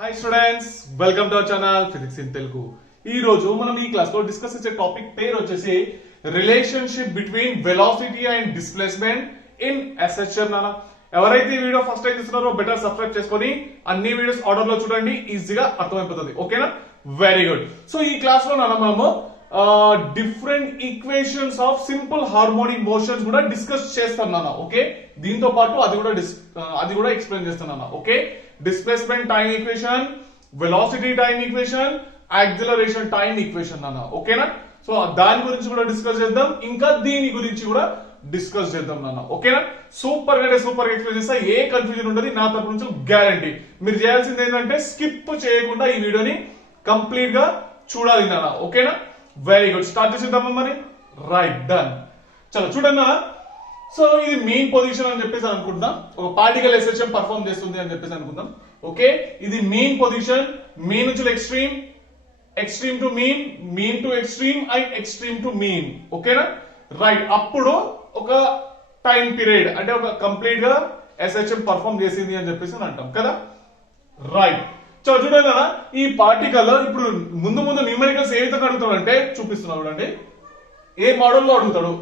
Hi students, welcome to our channel physics in Telugu. ఈ రోజు మనం ఈ క్లాస్ లో డిస్కస్ చేసే టాపిక్ పేరు వచ్చేసి relationship between velocity and displacement in SHM. నాన్న ఎవరైతే ఈ వీడియో ఫస్ట్ టైం చూస్తున్నారో బెటర్ సబ్స్క్రైబ్ చేసుకొని అన్ని వీడియోస్ ఆర్డర్ లో చూడండి, ఈజీగా అర్థమైపోతుంది. ఓకేనా, వెరీ గుడ్. సో ఈ క్లాస్ లో నాన్న మనము different equations of simple harmonic motions కూడా డిస్కస్ చేస్తాం నాన్న. ఓకే, దీంతో పాటు అది కూడా ఎక్స్ప్లెయిన్ చేస్తాను. Okay, displacement time equation, velocity time equation, acceleration time equation నాన్న. ఓకేనా, సో దాని గురించి కూడా డిస్కస్ చేద్దాం, ఇంకా దీని గురించి కూడా డిస్కస్ చేద్దాం నాన్న. ఓకేనా, సూపర్ గా ఎక్స్ప్లెయిన్ చేస్తా, ఏ కన్ఫ్యూజన్ ఉండదు నా తరపు నుంచి గ్యారంటీ. మీరు చేయాల్సింది ఏంటంటే స్కిప్ చేయకుండా ఈ వీడియోని కంప్లీట్ గా చూడాలి నాన్న. ఓకేనా, వెరీ గుడ్. స్టార్ట్ చేసేద్దామా మరి? Right, done. చలో చూడండి. సో ఇది మెయిన్ పొజిషన్ అని చెప్పేసి అనుకుంటున్నాం. ఒక పార్టికల్ ఎస్హెచ్ఎం పర్ఫార్మ్ చేస్తుంది అని చెప్పేసి అనుకుందాం. ఓకే, ఇది మెయిన్ పొజిషన్. మెయిన్ నుంచి extreme, extreme to mean, mean to extreme and extreme to mean. ఓకేనా, రైట్. అప్పుడు ఒక టైం పీరియడ్ అంటే ఒక కంప్లీట్ గా ఎస్హెచ్ఎం పర్ఫార్మ్ చేసింది అని చెప్పేసి అంటాం కదా. రైట్. సో చూడండి కదా, ఈ పార్టికల్ ఇప్పుడు ముందు న్యూమరికల్స్ ఏ విధంగా అడుగుతాడు అంటే చూపిస్తున్నా చూడండి. ఏ మోడల్లో అడుగుతాడు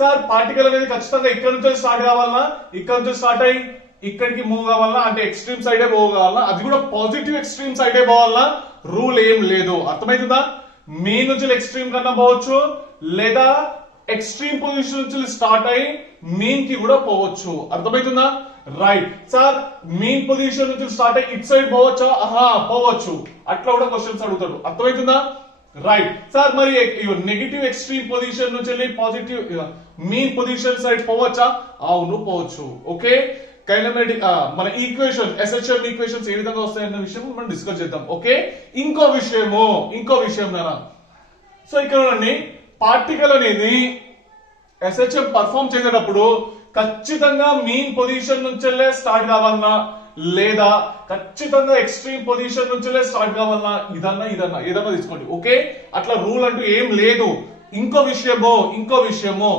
సార్? పార్టికల్ అనేది ఖచ్చితంగా ఇక్కడ నుంచి స్టార్ట్ కావాలన్నా, ఇక్కడ నుంచి స్టార్ట్ అయ్యి ఇక్కడికి మూవ్ కావాలన్నా, అంటే ఎక్స్ట్రీమ్ సైడే పోవాలన్నా, అది కూడా పాజిటివ్ ఎక్స్ట్రీమ్ సైడే పోవాలన్నా రూల్ ఏం లేదు. అర్థమవుతుందా? మెయిన్ నుంచి ఎక్స్ట్రీమ్ కన్నా పోవచ్చు, లేదా ఎక్స్ట్రీమ్ పొజిషన్ నుంచి స్టార్ట్ అయ్యి మెయిన్ కి కూడా పోవచ్చు. అర్థమవుతుందా? రైట్. సార్ మెయిన్ పొజిషన్ నుంచి స్టార్ట్ అయ్యి ఇట్ సైడ్ పోవచ్చా? పోవచ్చు. అట్లా కూడా క్వశ్చన్స్ అడుగుతాడు. అర్థమవుతుందా? రైట్. సార్ మరి నెగిటివ్ ఎక్స్ట్రీమ్ పొజిషన్ నుంచి వెళ్ళి పాజిటివ్ మెయిన్ పొజిషన్ సైడ్ పోవచ్చా? అవును, పోవచ్చు. ఓకే, కైనమాటిక్ మన ఈక్వేషన్ ఎస్హెచ్ఎం ఈక్వేషన్స్ ఏ విధంగా వస్తాయన్న విషయం మనం డిస్కస్ చేద్దాం. ఓకే, ఇంకో విషయం నాన్న. సో ఇక్కడ పార్టికల్ అనేది ఎస్హెచ్ఎం పర్ఫార్మ్ చేసేటప్పుడు ఖచ్చితంగా మెయిన్ పొజిషన్ నుంచెల్లే స్టార్ట్ కావాలన్నా, లేదా ఖచ్చితంగా ఎక్స్ట్రీమ్ పొజిషన్ నుంచెల్లే స్టార్ట్ కావాలన్నా, ఇదన్నా ఏదన్నా తీసుకోండి. ఓకే, అట్లా రూల్ అంటూ ఏం లేదు. ఇంకో విషయము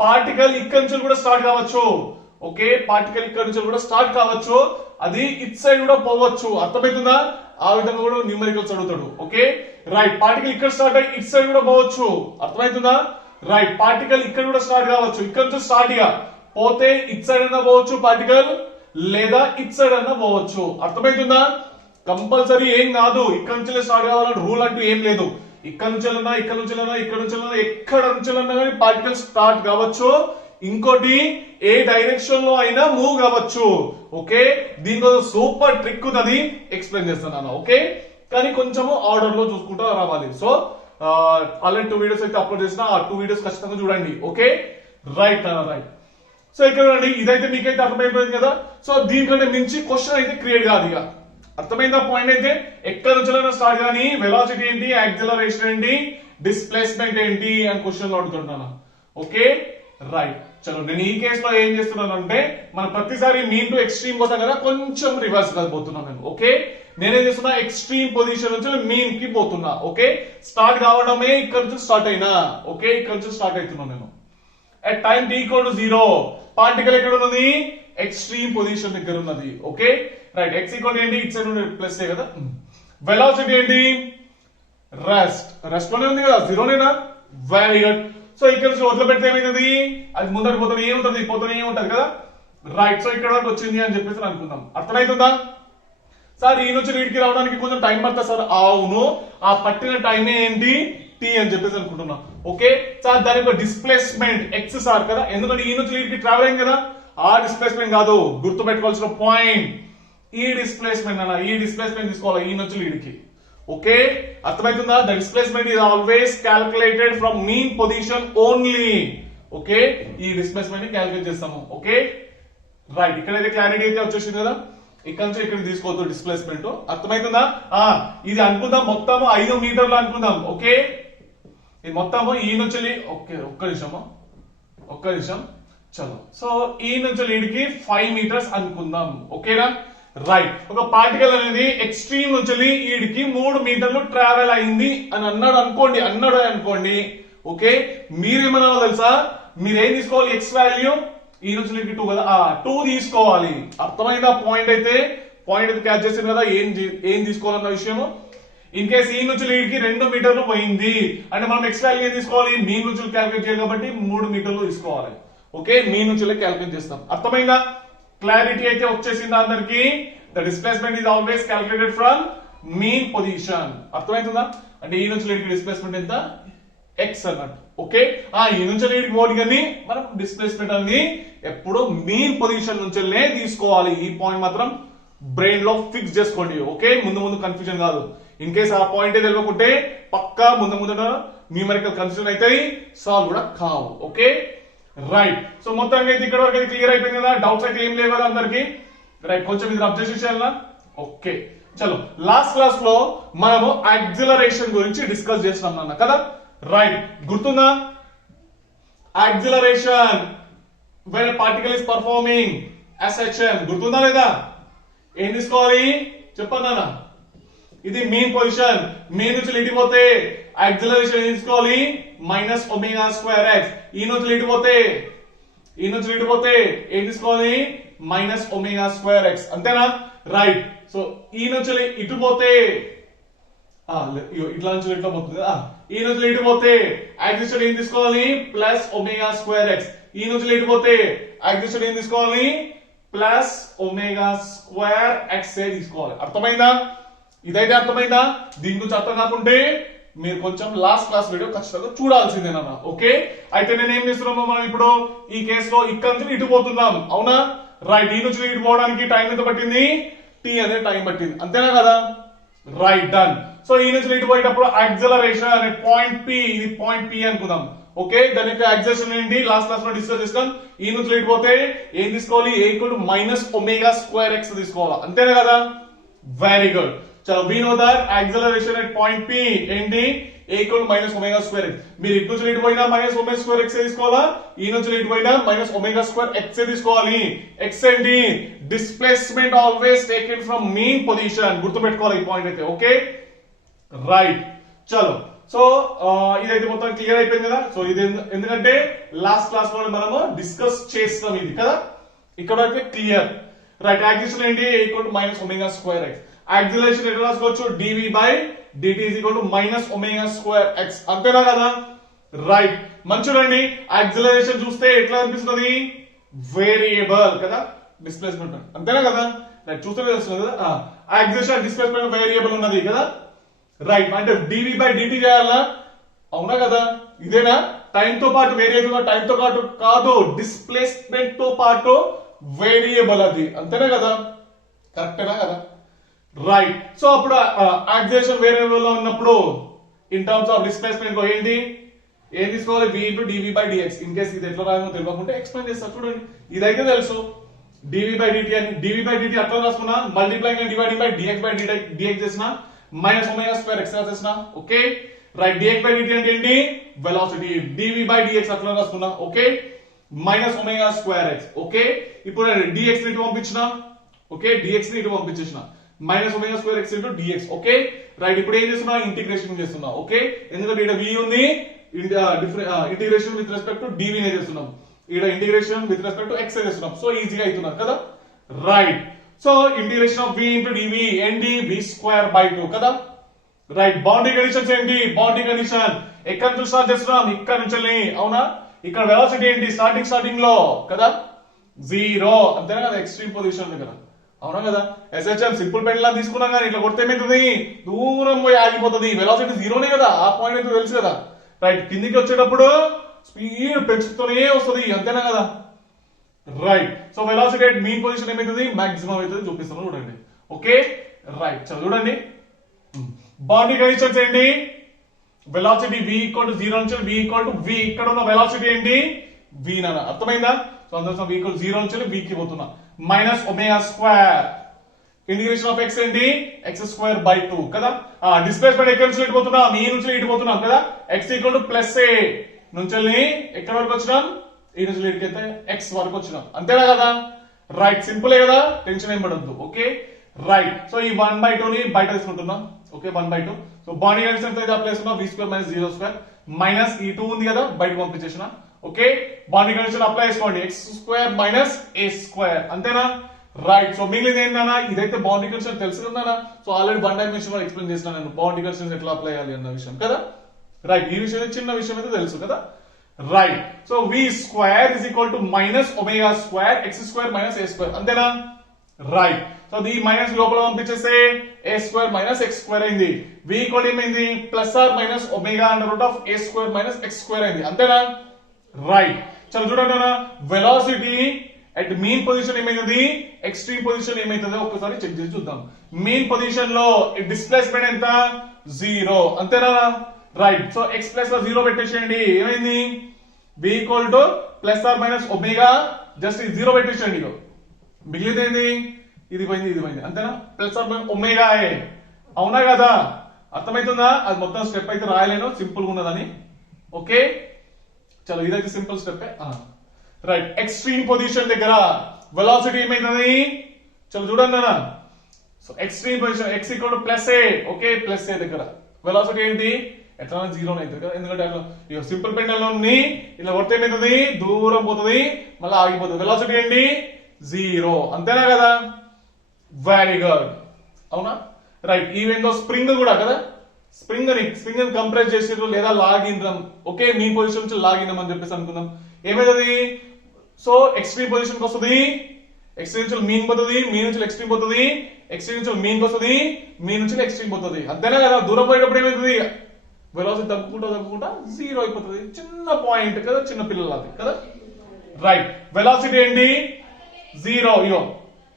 పార్టికల్ ఇక్కడ నుంచి కూడా స్టార్ట్ కావచ్చు. ఓకే, పార్టికల్ ఇక్కడ నుంచి కూడా స్టార్ట్ కావచ్చు, అది ఇట్ సైడ్ కూడా పోవచ్చు. అర్థమవుతుందా? ఆ విధంగా కూడా న్యూమరికల్స్ అడుగుతాడు. Okay, right. పార్టికల్ ఇక్కడ స్టార్ట్ అయ్యి ఇట్ సైడ్ కూడా పోవచ్చు. అర్థమవుతుందా? రైట్. పార్టికల్ ఇక్కడ కూడా స్టార్ట్ కావచ్చు, ఇక్కడ నుంచి స్టార్ట్ గా పోతే ఇట్ సైడ్ అన్నా పోవచ్చు పార్టికల్, లేదా ఇట్ సైడ్ అన్నా పోవచ్చు. అర్థమవుతుందా? కంపల్సరీ ఏం కాదు, ఇక్కడ నుంచి స్టార్ట్ కావాలని రూల్ అంటూ ఏం లేదు. ఇక్కడ నుంచి ఎక్కడ నుంచి కానీ పార్టికల్ స్టార్ట్ కావచ్చు. ఇంకోటి, ఏ డైరెక్షన్ లో అయినా మూవ్ కావచ్చు. ఓకే, దీనికోసం సూపర్ ట్రిక్ ఉన్నది, ఎక్స్ప్లెయిన్ చేస్తున్నాను. ఓకే, కానీ కొంచెము ఆర్డర్ లో చూసుకుంటూ రావాలి. సో ఆల్రెడీ 2 వీడియోస్ అయితే అప్లోడ్ చేసిన, ఆ 2 వీడియోస్ ఖచ్చితంగా చూడండి. Okay, right. సో ఇక్కడ ఇదైతే మీకైతే అర్థమైపోయింది కదా. సో దీనికంటే మించి క్వశ్చన్ అయితే క్రియేట్ కాదు. ఇక అర్థమైందా పాయింట్? అయితే ఎక్కడ నుంచి స్టార్ట్ కానీ వెలాసిటీ ఏంటి, యాక్సిలరేషన్ ఏంటి, డిస్ప్లేస్మెంట్ ఏంటి అని క్వశ్చన్ అడుగుతున్నాను. Okay, right. చలో నేను ఈ కేసులో ఏం చేస్తున్నాను అంటే, మనం ప్రతిసారి మీన్ టు ఎక్స్ట్రీమ్ పోతాం కదా, కొంచెం రివర్స్ గా పోతున్నాను నేను. ఓకే, నేనేం చేస్తున్నా, ఎక్స్ట్రీమ్ పొజిషన్ నుంచి మీన్ కి పోతున్నా. ఓకే, స్టార్ట్ కావడమే ఇక్కడ నుంచి స్టార్ట్ అయినా. ఓకే, ఇక్కడ నుంచి స్టార్ట్ అవుతున్నాను నేను. అట్ టైం t=0 పార్టికల్ ఎక్కడ ఉన్నది? ఎక్స్ట్రీమ్ పొజిషన్ దగ్గర ఉన్నది. Okay, right. x ఏంటి? ఇట్ సైడ్ ప్లస్ కదా. వెలాసిటీ ఏంటి? రెస్ట్ లోనే ఉంది కదా, 0నేనా? Very good. సో ఇక్కడ నుంచి వదిలిపెడితే ఏమైంది? అది ముందరికి పోతూనే ఉంటది కదా. రైట్. సో ఇక్కడ వరకు వచ్చింది అని చెప్పేసి అనుకుందాం. అర్థమవుతుందా? సార్ ఈ నుంచి వీడికి రావడానికి కొంచెం టైం పడుతుంది సార్. అవును, ఆ పట్టిన టైమే ఏంటి? టీ అని చెప్పేసి అనుకుంటున్నా. ఓకే, సార్ దాని యొక్క డిస్ప్లేస్మెంట్ ఎక్స్ సార్ కదా, ఎందుకంటే ఈ నుంచి వీడికి ట్రావెల్ అయింది కదా. ఆ డిస్ప్లేస్మెంట్ కాదు, గుర్తు పెట్టుకోవాల్సిన పాయింట్ ఈ డిస్ప్లేస్మెంట్ అన్న. ఈ డిస్ప్లేస్మెంట్ తీసుకోవాలి ఈ నుంచి వీడికి. ఓకే, అర్థమవుతుందా? The displacement is always calculated from mean position only. Okay, ఈ డిస్ప్లేస్మెంట్ ని క్యాల్కులేట్ చేస్తాము. Okay, right. ఇక్కడైతే క్లారిటీ అయితే వచ్చేసింది కదా. ఇక్కడ నుంచి ఇక్కడ తీసుకోవద్దు డిస్ప్లేస్మెంట్. అర్థమవుతుందా? ఇది అనుకుందాం మొత్తం 5 మీటర్లు అనుకుందాం. ఓకే, ఇది మొత్తము ఈ నుంచి ఓకే ఒక్క నిమిషం చలో. సో ఈ నుంచి లీడ్కి 5 మీటర్స్ అనుకుందాం. ఓకేనా? రైట్. ఒక పార్టికల్ అనేది ఎక్స్ట్రీమ్ నుంచి ఈడికి 3 మీటర్లు ట్రావెల్ అయింది అని అన్నాడు అనుకోండి. ఓకే, మీరేమన్నా తెలుసా? మీరేం తీసుకోవాలి? ఎక్స్ వాల్యూ ఈ నుంచి లిమిట్ 2 కదా, 2 తీసుకోవాలి. అర్థమైందా పాయింట్? అయితే పాయింట్ అయితే క్యాచ్ చేసింది కదా, ఏం తీసుకోవాలన్న విషయము. ఇన్ కేస్ ఈ నుంచి లీడ్ కి 2 మీటర్లు పోయింది అంటే మనం ఎక్స్ వాల్యూ ఏం తీసుకోవాలి, మీన్ నుంచి క్యాల్కులేట్ చేయాలి కాబట్టి 3 మీటర్లు తీసుకోవాలి. ఓకే, మీన్ నుంచి క్యాల్కులేట్ చేస్తాం. అర్థమైందా? క్లారిటీ అయితే వచ్చేసిందా అందరికి? The displacement is always calculated from mean position. అర్థమవుతుందా? అంటే ఈ నుంచి లీడ్ కి డిస్ప్లేస్మెంట్ ఎంత, ఎక్స్ అన్నట్టు. ఓకే, ఈ నుంచి లీడ్ మోడ్ కానీ మనం డిస్ప్లేస్మెంట్ అనేది ఎప్పుడు మీన్ పొజిషన్ నుంచి తీసుకోవాలి. ఈ పాయింట్ మాత్రం బ్రెయిన్ లో ఫిక్స్ చేసుకోండి. ఓకే, ముందు కన్ఫ్యూజన్ కాదు. ఇన్ కేస్ ఆ పాయింట్ తెలియకుంటే పక్కా ముందు న్యూమరికల్ కన్ఫ్యూజన్ అయితే సాల్వ్ కూడా కావు. Okay right. సో మొత్తానికి అయితే ఇక్కడ వరకు అయితే క్లియర్ అయిపోయింది కదా, డౌట్స్ అయితే ఏం లేవు కదా అందరికి. రైట్, కొంచెం ఇది అబ్జర్వ్ చేయాలన్నా. ఓకే చలో, లాస్ట్ క్లాస్ లో మనము యాక్సిలరేషన్ గురించి డిస్కస్ చేస్తున్నాం కదా. రైట్, గుర్తుందా? Acceleration when a particle is performing SHM, గుర్తుందా లేదా? ఏం తీసుకోవాలి చెప్పండి అన్న. ఇది మీన్ పొజిషన్, మీన్ నుంచి లీడ్ పోతే యాక్సిలరేషన్ ఏం తీసుకోవాలి, మైనస్ ఒమేగా స్క్వేర్ ఎక్స్. ఈ నుంచి లీడ్ పోతే ఏం తీసుకోవాలి, మైనస్ ఒమేగా స్క్వేర్ ఎక్స్. అంతేనా? రైట్. సో ఈ నుంచి ఇటు పోతే ఇట్లా నుంచి ఇట్లా పోతుంది కదా, ఈ నుంచి ఇటు పోతే యాక్సిలరేషన్ ఏం తీసుకోవాలి, ప్లస్ ఒమేగా స్క్వేర్ ఎక్స్. ఈ నుంచి ఇటు పోతే యాక్సిలరేషన్ ఏం తీసుకోవాలి, ప్లస్ ఒమేగా స్క్వేర్ ఎక్స్ ఏ తీసుకోవాలి. అర్థమైందా? ఇదైతే అర్థమైందా? దీని గురించి అర్థం కాకుంటే మీరు కొంచెం లాస్ట్ క్లాస్ వీడియో ఖచ్చితంగా చూడాల్సిందేనన్నా. ఓకే, అయితే నేను ఏం చేస్తున్నాము, మనం ఇప్పుడు ఈ కేసులో ఇక్కడ నుంచి ఇటు పోతున్నాం. అవునా? రైట్, ఈ నుంచి ఇటు పోవడానికి టైం ఎంత పట్టింది, టీ అనే టైం పట్టింది. అంతేనా కదా? Right, done. సో ఈ నుంచి ఇటు పోయేటప్పుడు యాక్సిలరేషన్ అనే పాయింట్ పి, ఇది పాయింట్ పి అనుకుందాం. ఓకే, దాని యొక్క యాక్సిలరేషన్ ఏంటి లాస్ట్ క్లాస్ లో డిస్కస్ చేస్తాం. ఈ నుంచి ఇటు పోతే ఏం తీసుకోవాలి, a equal to minus omega square x తీసుకోవాలి. అంతేనా కదా? Very good. చలో, we know that acceleration at point P ఏంటి, a equal to minus omega square x. మీరు ఇటు నుంచి ఇటు పోయినా మైనస్ ఒమేగా స్క్వేర్ x తీసుకోవాలా, ఈ నుంచి ఇటు పోయినా మైనస్ ఒమేగా స్క్వేర్ x తీసుకోవాలి. x ఏంటి, displacement always taken from mean position. గుర్తుపెట్టుకోవాలి ఈ పాయింట్ అయితే. ఓకే రైట్, చలో. సో ఇదైతే మొత్తం క్లియర్ అయిపోయింది కదా. సో ఇది ఎందుకంటే లాస్ట్ క్లాస్ లో మనము డిస్కస్ చేస్తాం ఇది కదా, ఇక్కడ అయితే క్లియర్. రైట్, యాక్సిలరేషన్ ఏంటి, a equal to minus omega square x. Acceleration ఎట్లా రాసుకోవచ్చు, dv by dt is equal to minus omega square x. అంతేనా కదా? రైట్, మంచిదండి. యాక్సిలరేషన్ చూస్తే ఎట్లా అనిపిస్తుంది, వేరియబుల్ కదా, డిస్ప్లేస్మెంట్. అంతేనా కదా? రైట్, చూస్తే తెలుస్తుంది కదా, యాక్సిలరేషన్ డిస్ప్లేస్మెంట్ వేరియబుల్ ఉన్నది కదా. రైట్, అంటే dv by dt చేయాలా? అవునా కదా? ఇదేనా? టైం తో పాటు వేరియబుల్, టైం తో పాటు కాదు, డిస్ప్లేస్మెంట్ తో పాటు వేరియబుల్ అది. అంతేనా కదా? కరెక్టేనా కదా? రైట్. సో అప్పుడు యాక్సిలరేషన్ వేరియబుల్ లో ఉన్నప్పుడు ఇన్ టర్మ్స్ ఆఫ్ డిస్ప్లేస్మెంట్ ఏంటి, ఏం తీసుకోవాలి, v into dv by dx. In case ఇది ఎట్లా రాయమో తెలియకుంటే ఎక్స్ప్లెయిన్ చేస్తా చూడండి. ఇదైతే తెలుసు, dv బై dt అని. dv బై dt అట్లా రాసుకున్నా, multiplying and dividing by dx by dx చేసిన, మైనస్ ఒమేగా స్క్వేర్ x చేసిన. Okay right, dx by dt అంటే ఏంటి, వెలాసిటీ. dv బై dx అట్లా రాసుకున్నా. Okay, minus omega square x. Okay, ఇప్పుడు dx ని ఇటు పంపించిన. ఓకే, dx ని ఇటు పంపించేసిన, minus omega square x into dx. Okay right, ఇప్పుడు ఏం చేస్తున్నా, ఇంటిగ్రేషన్ చేస్తున్నా. ఓకే, ఎందుకంటే ఇక్కడ v ఉంది, integration with respect to dv నే చేస్తున్నాం, ఇక్కడ integration with respect to x చేస్తున్నాం. సో ఈజీగా అవుతున్నారు కదా. Right, so integration of v into dv ఏంటి, v స్క్వేర్ బై 2 కదా. రైట్, బౌండరీ కండిషన్స్ ఏంటి, బౌండరీ కండిషన్ ఎక్కడి నుంచి స్టార్ట్ చేస్తున్నాం, ఇక్కడ నుంచి. అవునా, ఇక్కడ వెలాసిటీ ఏంటి, స్టార్టింగ్ లో కదా, 0. అంతేనా కదా, ఎక్స్ట్రీమ్ పొజిషన్ దగ్గర. అవునా కదా? SHM సింపుల్ పెండ్యులం తీసుకున్నాం కానీ ఇట్లా కొడితే ఏమవుతుంది, దూరం పోయి ఆగిపోతుంది. వెలాసిటీ 0నే కదా, ఆ పాయింట్ అయితే తెలుసు కదా. రైట్, కిందికి వచ్చేటప్పుడు స్పీడ్ పెంచుతూనే వస్తుంది. అంతేనా కదా? Right, so velocity at mean position ఏమవుతుంది, మాక్సిమం అవుతుంది. చూపిస్తాను చూడండి. ఓకే రైట్, చలో చూడండి. బౌండరీ కండిషన్స్ ఏంటి, వెలాసిటీ v ఈక్వల్ టు 0 నుంచి v ఈక్వల్ టు v. ఇక్కడ ఉన్న వెలాసిటీ ఏంటి, v నాన్న. అర్థమైందా? సో అందుకోసం v ఈక్వల్ 0 నుంచి v కి పోతున్నా, minus omega square. Integration of x ఏంటి, x స్క్వేర్ బై 2 కదా. డిస్ప్లేస్మెంట్ ఎక్కడి నుంచి ఇటు పోతున్నా, మీ నుంచి ఇటు పోతున్నాం కదా. x equal to plus a నుంచి ఎక్కడి వరకు వచ్చినాం, ఈ నుంచి ఇటుకైతే x వరకు వచ్చినాం. అంతేనా కదా? రైట్, సింపులే కదా, టెన్షన్ ఏం పడద్దు. ఓకే రైట్, సో ఈ 1/2 ని బయట తీసుకుంటున్నాం. ఓకే 1/2. సో బాడీ కండిషన్ అయితే అప్లై చేస్తున్నా, v square minus 0 square minus ఈ 2 ఉంది కదా, బయటకు పంపించేసిన. ఓకే, బాడీ కండిషన్ అప్లై చేసుకోండి, x square minus a square. అంతేనా? రైట్. సో మిగిలింది ఏంటన్నా, ఇదైతే బౌండరీ కండిషన్ తెలుసు కదా. సో ఆల్రెడీ 1 డైమెన్షన్ లో ఎక్స్ప్లెయిన్ చేసిన నేను బౌండరీ కండిషన్ ఎట్లా అప్లై చేయాలి అన్న విషయం కదా. రైట్, ఈ విషయం చిన్న విషయం అయితే తెలుసు కదా. Right, so v square is equal to minus omega square x square minus a square, అంతేనా. రైట్, సో ఈ మైనస్ లోపల పంపించేస్తే a square minus x square అయింది. వి ఈక్వల్ ఏమైంది, plus or minus omega under root of a square minus x square అయింది, అంతేనా. Right, చలో చూడండి వెలాసిటీ అట్ మీన్ పొజిషన్ ఏమైతుంది, ఎక్స్ట్రీమ్ పొజిషన్ ఏమైతుందో ఒక్కసారి చెక్ చేసి చూద్దాం. మీన్ పొజిషన్ లో డిస్ప్లేస్మెంట్ ఎంత, 0, అంతేనా. రైట్, సో ఎక్స్ ప్లస్ లో 0 పెట్టేసేయండి, ఏమైంది v equal to plus or minus omega, just 0 పెట్టేసేయండి. మిగిలింది ఏంది, ఇది పోయింది ఇది పోయింది, అంతేనా. Plus or minus omega a, అవునా కదా. అర్థమవుతుందా, అది మొత్తం స్టెప్ అయితే రాయలేను, సింపుల్ గా ఉన్నదని. ఓకే, చలో ఇదైతే simple step. Right, extreme position దగ్గర వెలాసిటీ ఏమైతుంది, చలో చూడండి అన్న. So extreme position x equal to plus a, okay plus a దగ్గర వెలాసిటీ ఏంటి, ఎట్లా 0 అవుతుంది కదా, ఎందుకంటే అట్లా సింపుల్ పెండల్ ని ఇలా కొడితే ఏమైతుంది, దూరం పోతుంది, మళ్ళీ ఆగిపోతుంది. వెలాసిటీ ఏంటి 0, అంతేనా కదా. వెరీ గుడ్, అవునా. రైట్, ఈవెన్ దో స్ప్రింగ్ కూడా కదా, స్ప్రింగ్ ని కంప్రెస్ చేసిర్రు లేదా లాగిన్రం, ఓకే మీ పొజిషన్ నుంచి లాగినం అని చెప్పేసి అనుకుందాం. ఏమైతుంది, సో ఎక్స్ట్రీమ్ పొజిషన్ కి వస్తుంది, ఎక్స్ట్రీమ్ నుంచి మీన్ పోతుంది, మీన్ నుంచి ఎక్స్ట్రీమ్ పోతుంది, ఎక్స్ట్రీమ్ నుంచి మీన్ వస్తుంది, మీన్ నుంచి ఎక్స్ట్రీమ్ పోతుంది, అంతేనా కదా. దూరం పోయేటప్పుడు ఏమైతుంది, వెలాసిటీ తగ్గుకుంటా 0 అయిపోతుంది. చిన్న పాయింట్ కదా, చిన్న పిల్లలు అది కదా. రైట్, వెలాసిటీ ఏంటి 0. ఇయో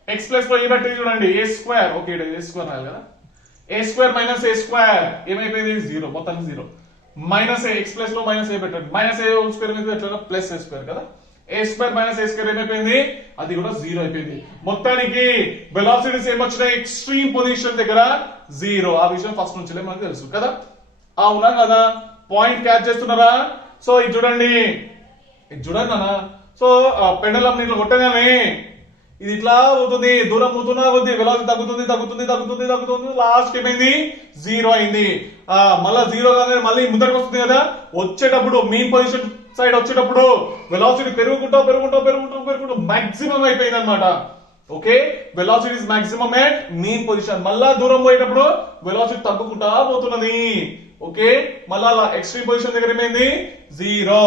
ఎక్స్ ప్లస్ లో ఏమంటే చూడండి ఏ స్క్వేర్, ఓకే ఏ స్క్వేర్ రాయాలి కదా. ఏ స్క్వేర్ మైనస్ ఏ స్క్వేర్ ఏమైపోయింది 0, మొత్తానికి 0. మైనస్ ఏ, ఎక్స్ ప్లస్ లో మైనస్ ఏ పెట్టండి, మైనస్ ఏ హోల్ స్క్వేర్ మీద ఎట్లా ప్లస్ ఏ స్క్వేర్ కదా. ఏ స్క్వేర్ మైనస్ ఏ స్క్వేర్ ఏమైపోయింది, అది కూడా 0 అయిపోయింది. మొత్తానికి వెలాసిటీస్ ఏమొచ్చినాయి, ఎక్స్ట్రీమ్ పొజిషన్ దగ్గర 0. ఆ విషయం ఫస్ట్ నుంచి మనకు తెలుసు కదా, అవునా కదా. పాయింట్ క్యాచ్ చేస్తున్నారా. సో ఇది చూడండి అన్న. సో పెండలం ఇట్లా కొట్టగానే ఇది ఇట్లా పోతుంది, దూరం పోతున్నా కొద్ది వెలాసిటీ తగ్గుతుంది, లాస్ట్ ఏమైంది 0 అయింది. మళ్ళా 0 కాగానే మళ్ళీ ముందరికి వస్తుంది కదా. వచ్చేటప్పుడు మీన్ పొజిషన్ సైడ్ వచ్చేటప్పుడు వెలాసిటీ పెరుగుకుంటూ మాక్సిమం అయిపోయింది అనమాట. Okay, velocity is maximum at mean position. మళ్ళా దూరం పోయేటప్పుడు వెలాసిటీ తగ్గుకుంటా పోతున్నది. ఓకే, మళ్ళా ఎక్స్ట్రీమ్ పొజిషన్ దగ్గర ఏమైంది 0.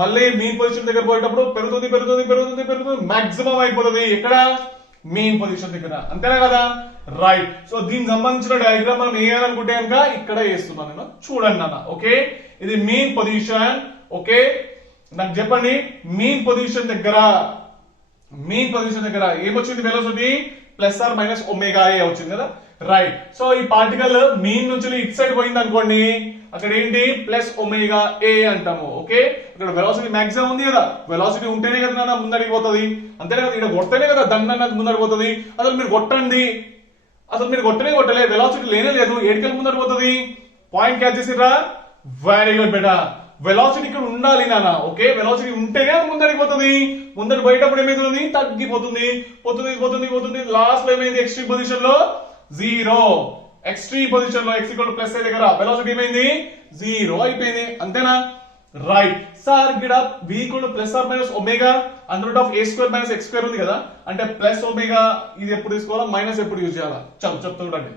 మళ్ళీ మీన్ పొజిషన్ దగ్గర పోయేటప్పుడు పెరుగుతుంది మాక్సిమం అయిపోతుంది. ఎక్కడ, మీన్ పొజిషన్ దగ్గర, అంతేనా కదా. రైట్, సో దీనికి సంబంధించిన డయాగ్రామ్ మనం వేయాలనుకుంటే కనుక ఇక్కడ వేస్తున్నాను నేను, చూడండి అన్న. ఓకే, ఇది మీన్ పొజిషన్. ఓకే, నాకు చెప్పండి మీన్ పొజిషన్ దగ్గర ఏమొచ్చింది, velocity plus or minus omega a వచ్చింది కదా. రైట్, సో ఈ పార్టికల్ మీన్ నుంచి ఇటు సైడ్ పోయింది అనుకోండి, అక్కడ ఏంటి ప్లస్ ఒమేగా ఏ అంటాము. ఓకే, అక్కడ వెలాసిటీ మాక్సిమం ఉంది కదా, వెలాసిటీ ఉంటేనే కదా నా ముందడికి పోతుంది, అంతేనే కదా. ఇక్కడ కొడితేనే కదా దండ ముందడికి పోతుంది. అసలు మీరు కొట్టండి, అసలు మీరు కొట్టలే, వెలాసిటీ లేనే లేదు, ఏడికల్ ముందడికి పోతుంది. పాయింట్ క్యాచ్ చేసిర్రా, వెరీ గుడ్ బేటా. వెలాసిటీ ఇక్కడ ఉండాలి నాన్న. ఓకే, వెలాసిటీ ఉంటేనే ముందడికి పోతుంది. ముందడి పోయేటప్పుడు ఏమైతుంది, తగ్గిపోతుంది. లాస్ట్ లో ఏమైంది, ఎక్స్ట్రీమ్ పొజిషన్ లో 0. ఎక్స్ట్రీమ్ పొజిషన్ లో x ఈక్వల్ ప్లస్ ఏ దగ్గర వెలాసిటీ ఏమైంది 0 అయిపోయింది, అంతేనా. రైట్, సార్ గిడ v equal plus or minus omega under root of a square minus x square ఉంది కదా, అంటే ప్లస్ ఒమేగా ఇది ఎప్పుడు తీసుకోవాలా, మైనస్ ఎప్పుడు యూజ్ చేయాలా, చెప్తా చూడండి.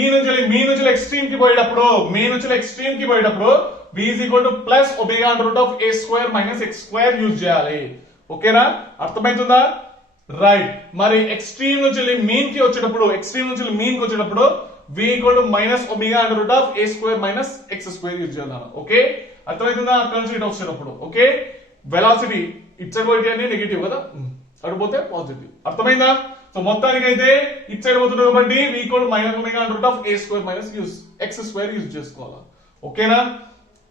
ఈ నుంచి మీ నుంచి ఎక్స్ట్రీమ్ కి పోయేటప్పుడు v is equal to plus omega under root of a square minus x square use చేయాలి. ఓకేనా, అర్థమవుతుందా. రైట్, మరి ఎక్స్ట్రీమ్ నుంచి మీన్ కి వచ్చేటప్పుడు v equal to minus omega under root of a square minus x square use చేయాలి. Okay, అర్థమవుతుందా. అక్కడ నుంచి ఇటు వచ్చేటప్పుడు ఓకే, వెలాసిటీ ఇటు సైడ్ పోతే అని నెగిటివ్ కదా, అడిపోతే పాజిటివ్. అర్థమైందా. సో మొత్తానికి అయితే ఇటు సైడ్ పోతుంది కాబట్టి v equal to minus omega under root of a square minus x square use చేసుకోవాలి. ఓకేనా,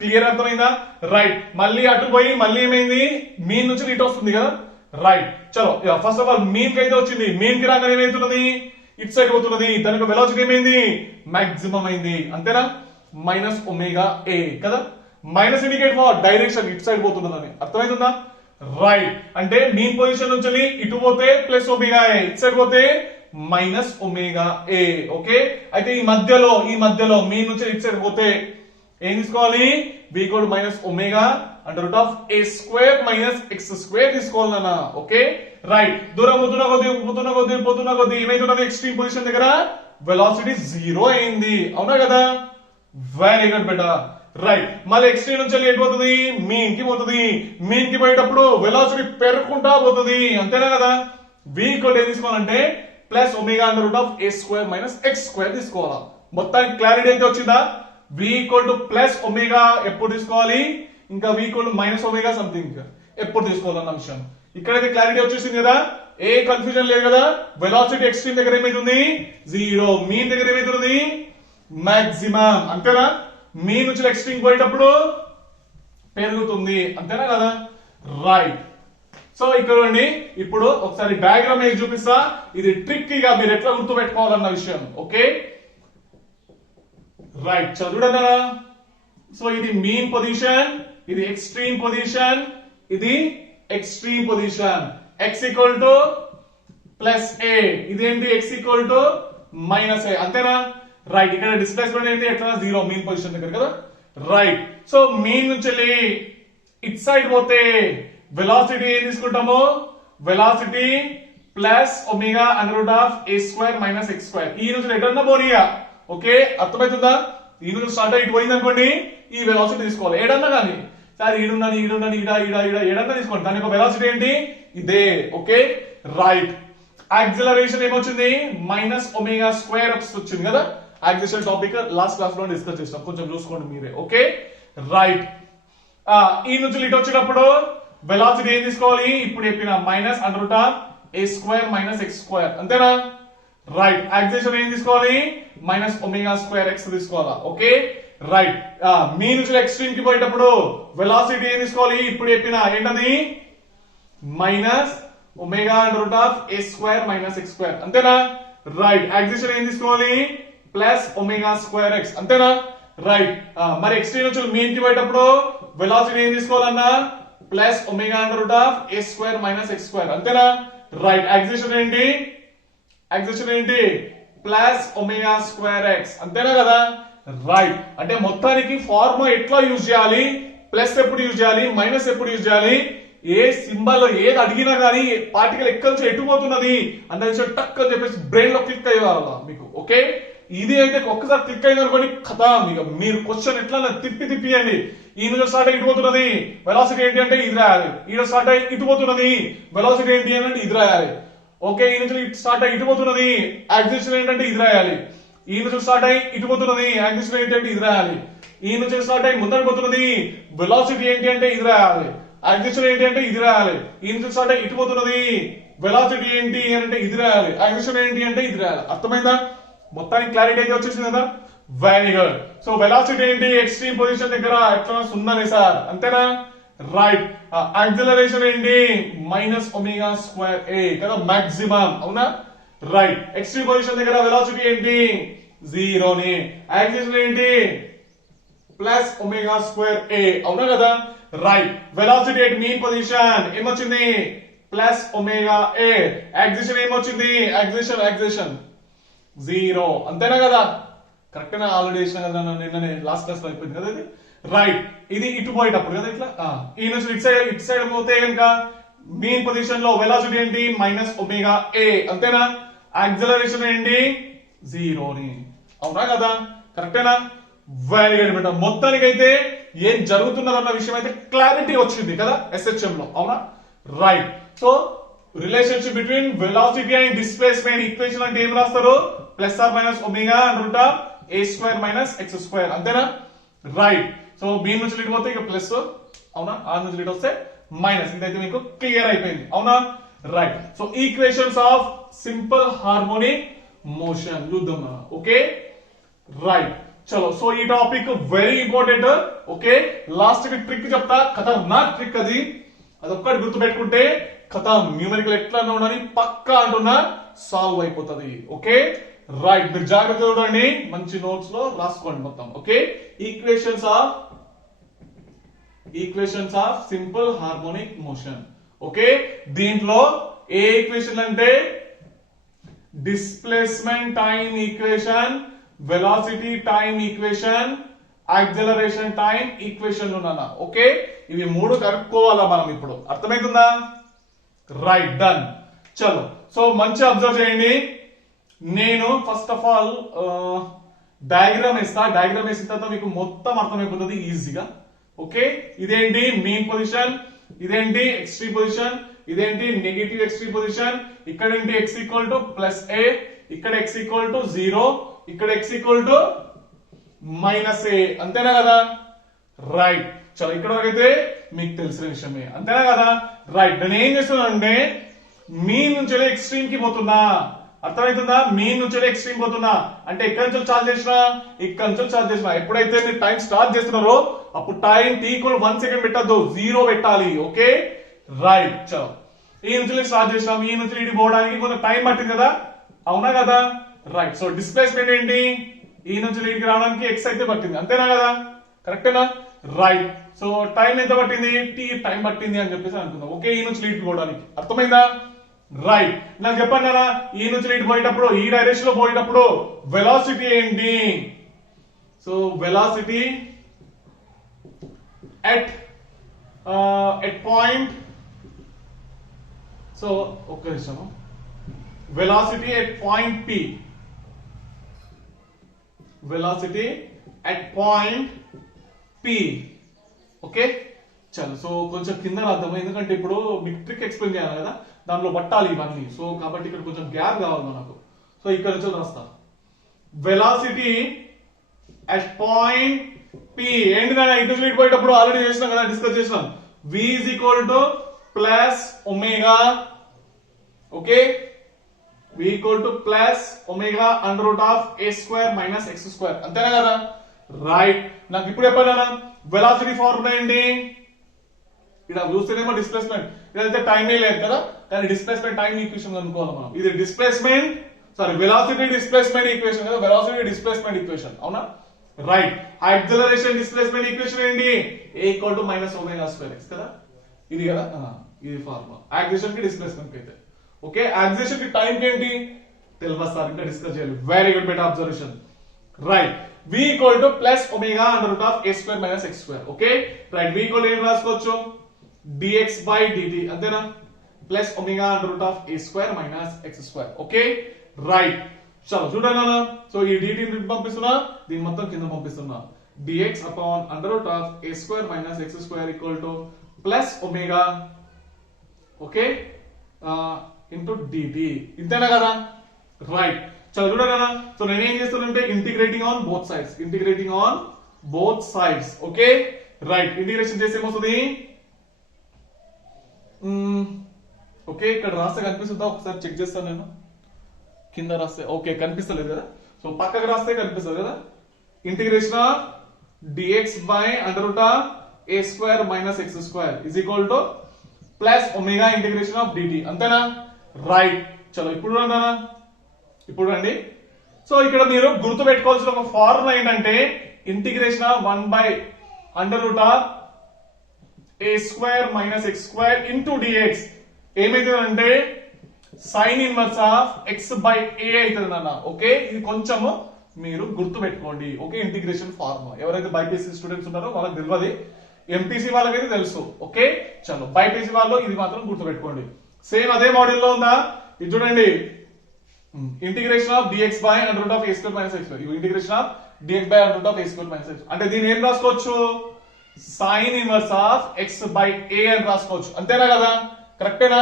క్లియర్, అర్థమైందా. రైట్, మళ్ళీ అటు పోయి మళ్ళీ ఏమైంది, మీన్ నుంచి ఇటు వస్తుంది కదా. రైట్, చలో ఫస్ట్ ఆఫ్ ఆల్ మీన్ కి అయితే వచ్చింది, మీన్ కి రాగానే ఏమైతున్నది, ఇటు సైడ్ పోతున్నది, దానికి వెలాసిటీ ఏమైంది, మాక్సిమం అయింది, అంతేనా. మైనస్ ఒమేగా ఏ కదా, మైనస్ ఇండికేట్ ఫర్ డైరెక్షన్, ఇటు సైడ్ పోతున్నదని. అర్థమవుతుందా. రైట్, అంటే మీన్ పొజిషన్ నుంచి ఇటు పోతే ప్లస్ ఒమేగా ఏ, ఇటు సైడ్ పోతే మైనస్ ఒమేగా ఏ. ఓకే, అయితే ఈ మధ్యలో మీన్ నుంచి ఇటు సైడ్ పోతే ఏం తీసుకోవాలి, v equal to minus omega under root of a square minus x square తీసుకోవాలన్నా. ఓకే, రైట్ దూరం పోతున్న కొద్ది ఏమైతున్నది ఎక్స్ట్రీమ్ పొజిషన్ దగ్గర వెలాసిటీ జీరో అయింది అవునా కదా వెరీ గుడ్ బెటా రైట్ మళ్ళీ ఎక్స్ట్రీమ్ నుంచి ఎటు పోతుంది మీన్ కి పోతుంది మీన్ కి పోయేటప్పుడు వెలాసిటీ పెరుగుకుంటా పోతుంది అంతేనా కదా v ఈక్వల్ ఏం తీసుకోవాలంటే plus omega under root of a square minus x square తీసుకోవాలా మొత్తానికి క్లారిటీ అయితే వచ్చిందా v equal to plus omega ఎప్పుడు తీసుకోవాలి ఇంకా v equal to minus omega something ఎప్పుడు తీసుకోవాలన్న విషయం ఇక్కడైతే క్లారిటీ వచ్చేసింది కదా ఏ కన్ఫ్యూజన్ లేదు కదా వెలాసిటీ ఎక్స్ట్రీమ్ దగ్గర ఏమైతుంది జీరో మీన్ దగ్గర ఏమైతుంది మాక్సిమం అంతేనా మీన్ నుంచి ఎక్స్ట్రీమ్ పోయేటప్పుడు పెరుగుతుంది అంతేనా కదా రైట్ సో ఇక్కడ ఇప్పుడు ఒకసారి డయాగ్రామ్ వేసి చూపిస్తా ఇది ట్రిక్కీగా మీరు ఎట్లా గుర్తు పెట్టుకోవాలన్న విషయం ఓకే రైట్ చదువుడన్నా సో ఇది మీన్ పొజిషన్ ఇది ఎక్స్ట్రీమ్ పొజిషన్ ఇది extreme position x equal to plus a ఇదేంటి x equal to minus a అంతేనా రైట్ ఇక్కడ డిస్ప్లేస్మెంట్ ఏంటి ఎట్లా జీరో మీన్ పొజిషన్ దగ్గర కదా రైట్ సో మీన్ నుంచి వెళ్ళి ఇట్ సైడ్ పోతే వెలాసిటీ ఏం తీసుకుంటాము velocity plus omega under root of a square minus x square ఈ నుంచి ఎటన్నా పోనీగా ఓకే అర్థమవుతుందా ఈ నుంచి స్టార్ట్ ఇటు పోయింది అనుకోండి ఈ వెలాసిటీ తీసుకోవాలి ఏడన్నా కానీ సార్ ఈడున్నాను ఏడన్నా తీసుకోండి దాని యొక్క వెలాసిటీ ఏంటి ఇదే ఓకే రైట్ యాక్సిలరేషన్ ఏమొచ్చింది మైనస్ ఒమేగా స్క్వేర్ వచ్చింది కదా యాక్సిలరేషన్ టాపిక్ లాస్ట్ క్లాస్ లో డిస్కస్ చేస్తాం కొంచెం చూసుకోండి మీరే ఓకే రైట్ ఈ నుంచి ఇటు వచ్చేటప్పుడు వెలాసిటీ ఏం తీసుకోవాలి ఇప్పుడు చెప్పిన minus under root of a square minus x square అంతేనా రైట్ యాక్సిలరేషన్ ఏం తీసుకోవాలి మైనస్ ఒమేగా స్క్వేర్ x తీసుకోవాలా ఓకే రైట్ మీ నుంచి ఎక్స్ట్రీమ్ కి పోయేటప్పుడు వెలాసిటీ ఏం తీసుకోవాలి ఇప్పుడు చెప్పిన ఏంటది minus omega under root of a square minus x square అంతేనా రైట్ యాక్సిలరేషన్ ఏం తీసుకోవాలి ప్లస్ ఒమేగా స్క్వేర్ x అంతేనా రైట్ మరి ఎక్స్ట్రీమ్ నుంచి మీన్ కి పోయేటప్పుడు వెలాసిటీ ఏం తీసుకోవాలన్నా plus omega under root of a square minus x square అంతేనా రైట్ యాక్సిలరేషన్ ఏంటి ప్లస్ ఒమేగా స్క్వేర్ x అంతేనా కదా రైట్ అంటే మొత్తానికి ఫార్ములా ఎట్లా యూజ్ చేయాలి ప్లస్ ఎప్పుడు యూజ్ చేయాలి మైనస్ ఎప్పుడు యూజ్ చేయాలి ఏ సింబల్ ఏది అడిగినా గానీ పార్టికల్ ఎక్కడి నుంచి ఎటు పోతున్నది అన్న విషయం టక్ అని చెప్పేసి బ్రెయిన్ లో క్లిక్ అయ్యాల మీకు ఓకే ఇది అయితే ఒక్కసారి క్లిక్ అయింది అనుకోండి కథ మీరు క్వశ్చన్ ఎట్లా తిప్పియండి ఈ నుంచి స్టార్ట్ అయ్యి ఇటు పోతున్నది వెలాసిటీ ఏంటి అంటే ఇది రాయాలి ఈ స్టార్ట్ అయ్యి ఇటు పోతున్నది వెలాసిటీ ఏంటి అంటే ఇది రాయాలి ఓకే ఈ నుంచి స్టార్ట్ అయ్యి ఇటు పోతున్నది యాక్సిలరేషన్ ఏంటంటే ఇది రాయాలి ఈ నుంచి స్టార్ట్ అయ్యి ఇటు పోతున్నది యాక్సిలరేషన్ ఏంటంటే ఇది రాయాలి ఈ నుంచి స్టార్ట్ అయ్యి ముందర పోతున్నది వెలాసిటీ ఏంటి అంటే ఇది రాయాలి యాక్సిలరేషన్ ఏంటి అంటే ఇది రాయాలి ఈ నుంచి స్టార్ట్ అయ్యి ఇటు పోతున్నది వెలాసిటీ ఏంటి అంటే ఇది రాయాలి యాక్సిలరేషన్ ఏంటి అంటే ఇది రాయాలి అర్థమైందా మొత్తానికి క్లారిటీ అయితే వచ్చేసింది కదా వెరీ గుడ్ సో వెలాసిటీ ఏంటి ఎక్స్ట్రీమ్ పొజిషన్ దగ్గర ఎట్లా సున్నానే సార్ అంతేనా రైట్ యాక్సిలరేషన్ ఏంటి మైనస్ ఒమేగా స్క్వేర్ a కదా మాక్సిమం అవునా రైట్ ఎక్స్ట్రీమ్ పొజిషన్ దగ్గర వెలాసిటీ ఏంటి జీరోని యాక్సిలరేషన్ ఏంటి ప్లస్ ఒమేగా స్క్వేర్ a అవునా కదా right velocity at mean position ఏమొచ్చింది ప్లస్ ఒమేగా a యాక్సిలరేషన్ ఏమొచ్చింది యాక్సిలరేషన్ జీరో అంతేనా కదా కరెక్ట్ గా ఆల్రెడీ వేసిన కదా నిన్ననే లాస్ట్ క్లాస్ లో అయిపోయింది కదా ఇది రైట్ ఇది ఇటు పోయేటప్పుడు కదా ఇట్లా ఈ నుంచి ఇటు సైడ్ పోతే కనుక మీన్ పొజిషన్ లో వెలాసిటీ ఏంటి మైనస్ ఒమేగా a అంతేనా యాక్సిలరేషన్ ఏంటి జీరోని అవునా కదా కరెక్టేనా వెరీ గుడ్ బెటర్ మొత్తానికి అయితే ఏం జరుగుతున్నదన్న విషయం అయితే క్లారిటీ వచ్చింది కదా SHM లో అవునా right so relationship between velocity and displacement equation అంటే ఏం రాస్తారు plus or minus omega under root of a square minus x square అంతేనా రైట్ సో b నుంచి ఇటు పోతే ఇక ప్లస్ అవునా r నుంచి ఇటు వస్తే మైనస్ ఇదైతే మీకు క్లియర్ అయిపోయింది అవునా right so equations of simple harmonic motion చూద్దాం మనం ఓకే రైట్ చలో సో ఈ topic very important okay last కి ట్రిక్ చెప్తా ఖతర్నాక్ ట్రిక్ అది అదొక్కటి గుర్తు పెట్టుకుంటే కథ న్యూమరికల్ ఎట్లా ఉండని పక్కా అంటున్నా సాల్వ్ అయిపోతుంది ఓకే రైట్ మీరు జాగ్రత్త చూడండి మంచి నోట్స్ లో రాసుకోండి మొత్తం okay equations of simple harmonic motion okay దీంట్లో ఏ ఈక్వేషన్ అంటే displacement time equation velocity time equation acceleration time equation okay ఇవి మూడు కనుక్కోవాలా మనం ఇప్పుడు అర్థమవుతుందా రైట్ డన్ చలో సో మంచి అబ్జర్వ్ చేయండి. నేను ఫస్ట్ ఆఫ్ ఆల్ డయాగ్రామ్ వేస్తా. డయాగ్రామ్ వేసిన తర్వాత మీకు మొత్తం అర్థమైపోతుంది ఈజీగా. ఓకే, ఇదేంటి మీన్ పొజిషన్, ఇదేంటి ఎక్స్ట్రీమ్ పొజిషన్, ఇదేంటి నెగటివ్ ఎక్స్ట్రీమ్ పొజిషన్, ఇక్కడ ఏంటి x equal to plus a, ఇక్కడ x ఈక్వల్ టు 0, ఇక్కడ x equal to minus a. అంతేనా కదా? రైట్. చలో ఇక్కడ వరకు అయితే మీకు తెలిసిన విషయమే, అంతేనా కదా? రైట్. నేను ఏం చేస్తున్నానంటే మీన్ నుంచి ఎక్స్ట్రీమ్ కి పోతున్నా. అర్థమవుతుందా? మీన్ నుంచి ఎక్స్ట్రీమ్ పోతున్నా అంటే ఎక్కడి నుంచి చార్జ్ చేసినా, ఇక్కడ నుంచి చార్జ్ చేసినా. ఎప్పుడైతే మీరు టైం స్టార్ట్ చేస్తున్నారో అప్పుడు టైం t ఈక్వల్ 1 సెకండ్ పెట్టద్దు, 0 పెట్టాలి. Okay right. చలో ఈ నుంచి స్టార్ట్ చేసినాం, ఈ నుంచి ఇటు పోవడానికి కొంచెం టైం పట్టింది కదా, అవునా కదా? రైట్. సో డిస్ప్లేస్మెంట్ ఏంటి? ఈ నుంచి లీడ్కి రావడానికి x అయితే పట్టింది, అంతేనా కదా? కరెక్టేనా? రైట్. సో టైం ఎంత పట్టింది? t టైం పట్టింది అని చెప్పేసి అనుకుందాం. ఓకే, ఈ నుంచి లీడ్కి పోవడానికి. అర్థమైందా? రైట్. నాకు చెప్పండి కదా, ఈ నుంచి లీడ్ పోయేటప్పుడు, ఈ డైరెక్షన్ లో పోయేటప్పుడు వెలాసిటీ ఏంటి? So velocity at point, so ఒక్క నిమిషం, velocity at point p, velocity at point p. Okay చలో. సో కొంచెం కింద రాద్దాము, ఎందుకంటే ఇప్పుడు మీకు ట్రిక్ ఎక్స్ప్లెయిన్ చేయాలి కదా, దాంట్లో పట్టాలి ఇవన్నీ. సో కాబట్టి ఇక్కడ కొంచెం గ్యాప్ కావాలి మనకు. సో ఇక్కడ నుంచి రాస్తా, వెలాసిటీ అట్ పాయింట్ p ఏంటి కదా, ఇటు స్పీడ్ పోయేటప్పుడు ఆల్రెడీ చేసినాం కదా, డిస్కస్ చేసినాం. v is equal to plus omega. Okay, v equal to plus omega under root of a square minus x square, అంతేనా కదా? రైట్. నాకు ఇప్పుడు చెప్పాను వెలాసిటీ ఫార్ములా ఏంటి? ఇక్కడ చూస్తేనేమో డిస్ప్లేస్మెంట్, ఇదైతే టైమే లేదు కదా, కానీ డిస్ప్లేస్మెంట్ టైం ఈక్వేషన్ అనుకోవాలి మనం. ఇది displacement, sorry velocity displacement equation కదా, వెలాసిటీ డిస్ప్లేస్మెంట్ ఈక్వేషన్, అవునా? రైట్. యాక్సిలరేషన్ డిస్ప్లేస్మెంట్ ఈక్వేషన్ ఏంటి? a equal to minus omega square x కదా, ఇది కదా, ఇది ఫార్ములా యాక్సిలరేషన్ కి డిస్ప్లేస్మెంట్ కి అయితే. ఓకే, యాక్సిలరేషన్ కి టైం కి ఏంటి తెలియదు సార్, ఇంకా డిస్కస్ చేయాలి. Very good better observation. Right. v equal to plus omega under root of a square minus x square. Okay right. v equal ఏం రాసుకోవచ్చు? dx బై dt, అంతేనా? Plus omega under root of a square minus x square. Okay right. చలో చూడండి అన్న, so ఈ dt ని పంపిస్తున్నా, దీని మొత్తం కింద పంపిస్తున్నా. dx upon under root of a square minus x square equal to plus omega, okay into dt, ఇంతేనా కదా? రైట్. చలో చూడండి అన్న, సో నేను ఏం చేస్తానంటే integrating on both sides, integrating on both sides. Okay right. Integration చేస్తే ఏమొస్తుంది? ఓకే ఇక్కడ రాస్తే కనిపిస్తుందా? ఒకసారి చెక్ చేస్తాను నేను, కింద రాస్తే. ఓకే కనిపిస్తలేదు కదా, సో పక్కకు రాస్తే కనిపిస్తుంది కదా. Integration of dx by under root of a square minus x square is equal to plus omega integration of dt, అంతేనా? రైట్. చలో ఇప్పుడు రండి, ఇప్పుడు రండి. సో ఇక్కడ మీరు గుర్తు పెట్టుకోవాల్సిన ఒక ఫార్ములా ఏంటంటే integration of 1 by under root of a square minus x square into dx ఏమైతుందంటే sine inverse of x by a అవుతుంది అన్న. ఓకే ఇది కొంచెము మీరు గుర్తు పెట్టుకోండి. ఓకే ఇంటిగ్రేషన్ ఫార్ములా ఎవరైతే బైపీసీ స్టూడెంట్స్ ఉన్నారో వాళ్ళకి తెలియదు, ఎంపీసీ వాళ్ళకైతే తెలుసు. ఓకే చలో బైపీసీ వాళ్ళు ఇది మాత్రం గుర్తు పెట్టుకోండి. సేమ్ అదే మోడల్ లో ఉందా? ఇది చూడండి, integration of dx by under root of a square minus x square, integration of dx by under root of a square minus x, అంటే దీన్ని ఏం రాసుకోవచ్చు? Sine inverse of x by a అని రాసుకోవచ్చు, అంతేనా కదా? కరెక్టేనా?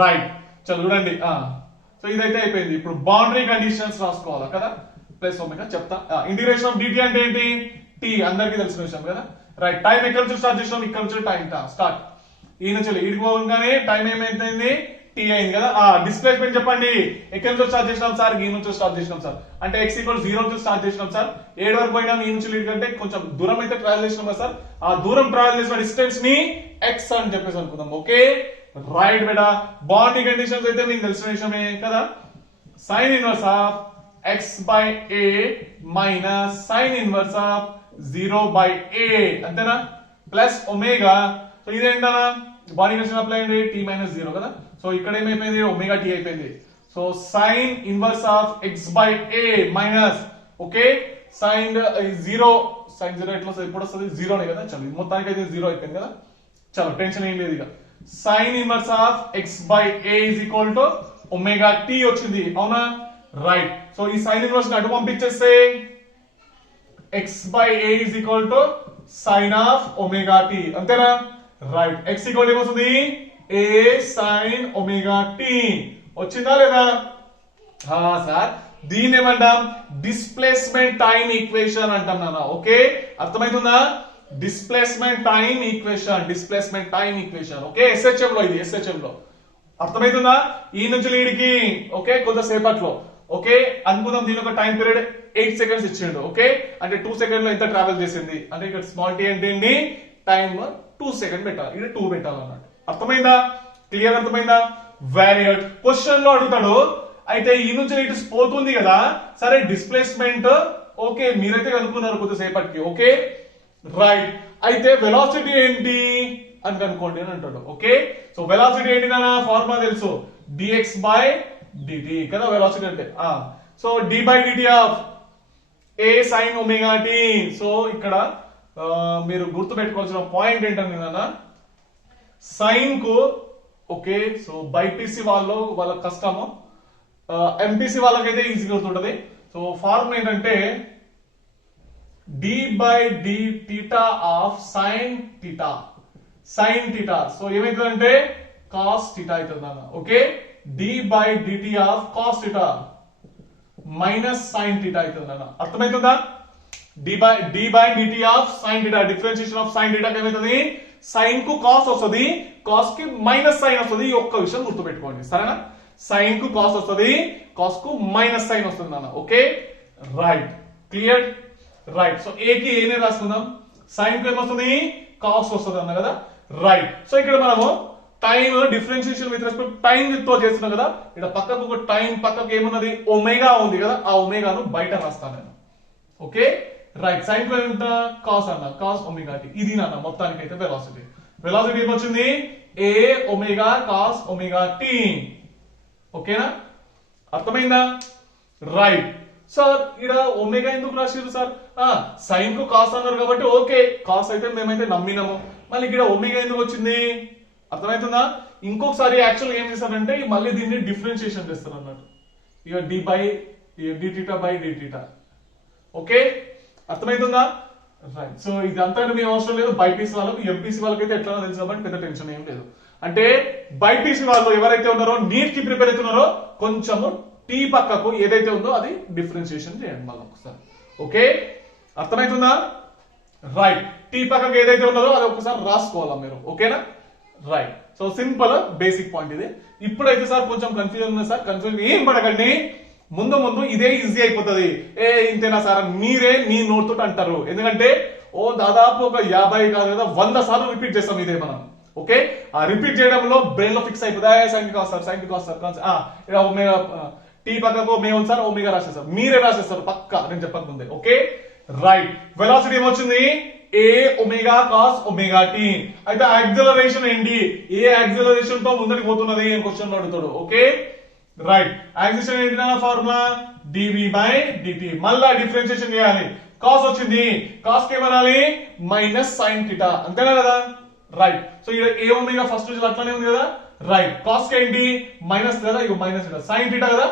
రైట్. చలో చూడండి, సో ఇదైతే అయిపోయింది. ఇప్పుడు బౌండరీ కండిషన్స్ రాసుకోవాలా కదా, ప్లస్ ఒమేగా చెప్తా. ఇంటిగ్రేషన్ ఆఫ్ dt అంటే ఏంటి? t అందరికీ తెలిసిన విషయం కదా. రైట్. టైం ఎక్కడ నుంచి స్టార్ట్ చేసినాం? ఇక్కడ నుంచి టైం స్టార్ట్, ఈ నుంచి ఇడికి పోగానే టైం ఏమైంది? t అయింది కదా. డిస్ప్లేస్మెంట్ చెప్పండి, ఎక్కడి నుంచి స్టార్ట్ చేసినాం సార్? ఈ నుంచి స్టార్ట్ చేసినాం సార్, అంటే x ఈక్వల్ 0 నుంచి స్టార్ట్ చేసినాం సార్, 7 వరకు పోయినాం. ఈ నుంచి లీడ్ కంటే కొంచెం దూరం అయితే ట్రావెల్ చేసినాం కదా సార్, ఆ దూరం ట్రావెల్ చేసిన డిస్టెన్స్ ని x అని చెప్పేసి అనుకుందాం. ఓకే రైట్ బేటా. బౌండరీ కండిషన్స్ అయితే మీకు తెలిసిన విషయమే కదా. Sine inverse of x by a minus sine inverse of 0 by a, అంతేనా? ప్లస్ ఒమేగా, సో ఇదేంటనా బౌండరీ కండిషన్ అప్లై అయ్యింది, t మైనస్ 0 కదా. సో ఇక్కడ ఏమైపోయింది? ఒమేగా t అయిపోయింది. So sine inverse of x by a minus, okay sine 0, sine 0 ఎట్లా ఎప్పుడు వస్తుంది? 0నే కదా. చలో మొత్తానికి అయితే 0 అయిపోయింది కదా. చలో టెన్షన్ ఏం లేదు ఇక. Sine inverse of x by a is equal to omega t వచ్చింది అవునా రైట్ సో ఈ సైన్ ఇన్వర్స్ అటు పంపించేస్తే x by a is equal to sine of omega t అంతేనా రైట్ ఎక్స్ ఈక్వల్ ఏమొస్తుంది ఏ సైన్ ఒమేగా టీ వచ్చిందా లేదా sir దీన్ని ఏమంటాం డిస్ప్లేస్మెంట్ టైం ఈక్వేషన్ అంటాం నాన్న ఓకే అర్థమవుతుందా displacement time equation okay SHM లో ఇది ఎస్హెచ్ఎం లో అర్థమవుతుందా ఈ నుంచి లీడ్కి ఓకే కొంతసేపట్లో ఓకే అనుకుందాం దీని ఒక టైం పీరియడ్ 8 సెకండ్స్ ఇచ్చిండు ఓకే అంటే 2 సెకండ్ లో ఎంత ట్రావెల్ చేసింది అంటే ఇక్కడ స్మాల్ టీ అంటే ఏంటి టైం 2 సెకండ్ పెట్టాలి ఇక్కడ 2 పెట్టాలన్నట్టు అర్థమైందా క్లియర్ అర్థమైందా వెరీ గుడ్ క్వశ్చన్ లో అడుగుతాడు అయితే ఈ నుంచి ఇటు పోతుంది కదా సరే డిస్ప్లేస్మెంట్ ఓకే మీరైతే కనుక్కున్నారు కొద్దిసేపటికి ఓకే రైట్ అయితే వెలాసిటీ ఏంటి అని కనుక్కోండి అని అంటాడు ఓకే సో వెలాసిటీ ఏంటి నా ఫార్ములా తెలుసు dx బై dt కదా వెలాసిటీ అంటే so d by dt of a sin omega t so ఇక్కడ మీరు గుర్తు పెట్టుకోవాల్సిన పాయింట్ ఏంటంటే నాన్న సైన్ కు ఓకే సో బైపీసీ వాళ్ళ కష్టము ఎంపీసీ వాళ్ళకైతే ఈజీగా గుర్తుంటది సో ఫార్ములా ఏంటంటే d by d theta of sin theta so ఏమైతుందంటే cos theta అవుతుంది అన్న okay d by dt of cos theta minus sin theta అవుతుంది అన్న అర్థమవుతుందా d by dt of sin theta differentiation of sin theta ఏమైతుంది sin కు cos వస్తుంది cos కి మైనస్ sin వస్తుంది ఈ ఒక్క విషయం గుర్తుపెట్టుకోండి సరేనా sin కు cos వస్తుంది cos కు మైనస్ sin వస్తుంది అన్న okay right clear right so a కి ఏనే రాసుకుందాం సైన్ కు ఏమొస్తుంది కాస్ వస్తుంది అన్న కదా రైట్ సో ఇక్కడ మనము time differentiation with respect time తో చేస్తున్నాం కదా ఇక్కడ పక్కకు ఒక టైం పక్కకు ఏమున్నది ఒమేగా ఉంది కదా ఆ ఒమేగాను బయట రాస్తాను నేను ఓకే రైట్ సైన్ కు ఎంత కాస్ అన్న కాస్ ఒమేగా టీ ఇది నాన్న మొత్తానికి అయితే వెలాసిటీ ఏమొచ్చింది a omega cos omega tea ఓకేనా అర్థమైందా రైట్ సార్ ఇక్కడ ఒమేగా ఎందుకు రాసిరు సార్ సైన్ కు కాస్ అన్నారు కాబట్టి ఓకే కాస్ అయితే మేమైతే నమ్మినాము మళ్ళీ ఇక్కడ ఒమేగా ఎందుకు వచ్చింది అర్థమవుతుందా ఇంకొకసారి యాక్చువల్ ఏం చేస్తారంటే మళ్ళీ దీన్ని డిఫరెన్షియేషన్ చేస్తారు అన్నట్టు ఇక డి బై డిటీటా బై డిటీటా ఓకే అర్థమవుతుందా రైట్ సో ఇదంతా మేము అవసరం లేదు బైపీసీ వాళ్ళకు ఎంపీసీ వాళ్ళకైతే ఎట్లా తెలుసు కాబట్టి పెద్ద టెన్షన్ ఏం లేదు అంటే బైపీసీ వాళ్ళు ఎవరైతే ఉన్నారో నీట్ కి ప్రిపేర్ అవుతున్నారో కొంచెము టీ పక్కకు ఏదైతే ఉందో అది డిఫరెన్షియేషన్ చేయండి మళ్ళీ ఒకసారి ఓకే అర్థమవుతుందా రైట్ టీ పక్కకు ఏదైతే ఉన్నదో అది ఒకసారి రాసుకోవాలా మీరు ఓకేనా right so simple basic point ఇది ఇప్పుడైతే సార్ కొంచెం కన్ఫ్యూజన్ ఉంది సార్ కన్ఫ్యూజన్ ఏం పడకండి ముందు ఇదే ఈజీ అయిపోతుంది ఇంతేనా సార్ మీరే మీ నోట్ తోటి అంటారు ఎందుకంటే దాదాపు ఒక 50 కాదు కదా 100 సార్లు రిపీట్ చేస్తాం ఇదే మనం ఓకే ఆ రిపీట్ చేయడంలో బ్రెయిన్ లో ఫిక్స్ అయిపోతుంది సైన్ కాస్ సార్ టీ పక్కకు మేము సార్ ఒమేగా రాసేస్తారు మీరే రాసేస్తారు పక్క నేను చెప్పక ముందే ఓకే రైట్ వెలాసిటీ ఏమొచ్చింది a omega cos omega tea అయితే యాక్సిలరేషన్ ఏంటి ఏ యాక్సిలరేషన్ తో ముందరికి పోతున్నది అని క్వశ్చన్ లో అడుగుతాడు ఓకే రైట్ యాక్సిలరేషన్ ఏంటి నా ఫార్ములా dv బై dt మళ్ళా డిఫరెన్షియేషన్ చేయాలి కాస్ వచ్చింది కాస్ కి ఏమనాలి మైనస్ సైన్ థీటా అంతేనా కదా రైట్ సో ఇక్కడ ఏ ఒమేగా ఫస్ట్ నుంచి అట్లానే ఉంది కదా రైట్ కాస్ కి ఏంటి మైనస్ కదా ఇక మైనస్ సైన్ థీటా కదా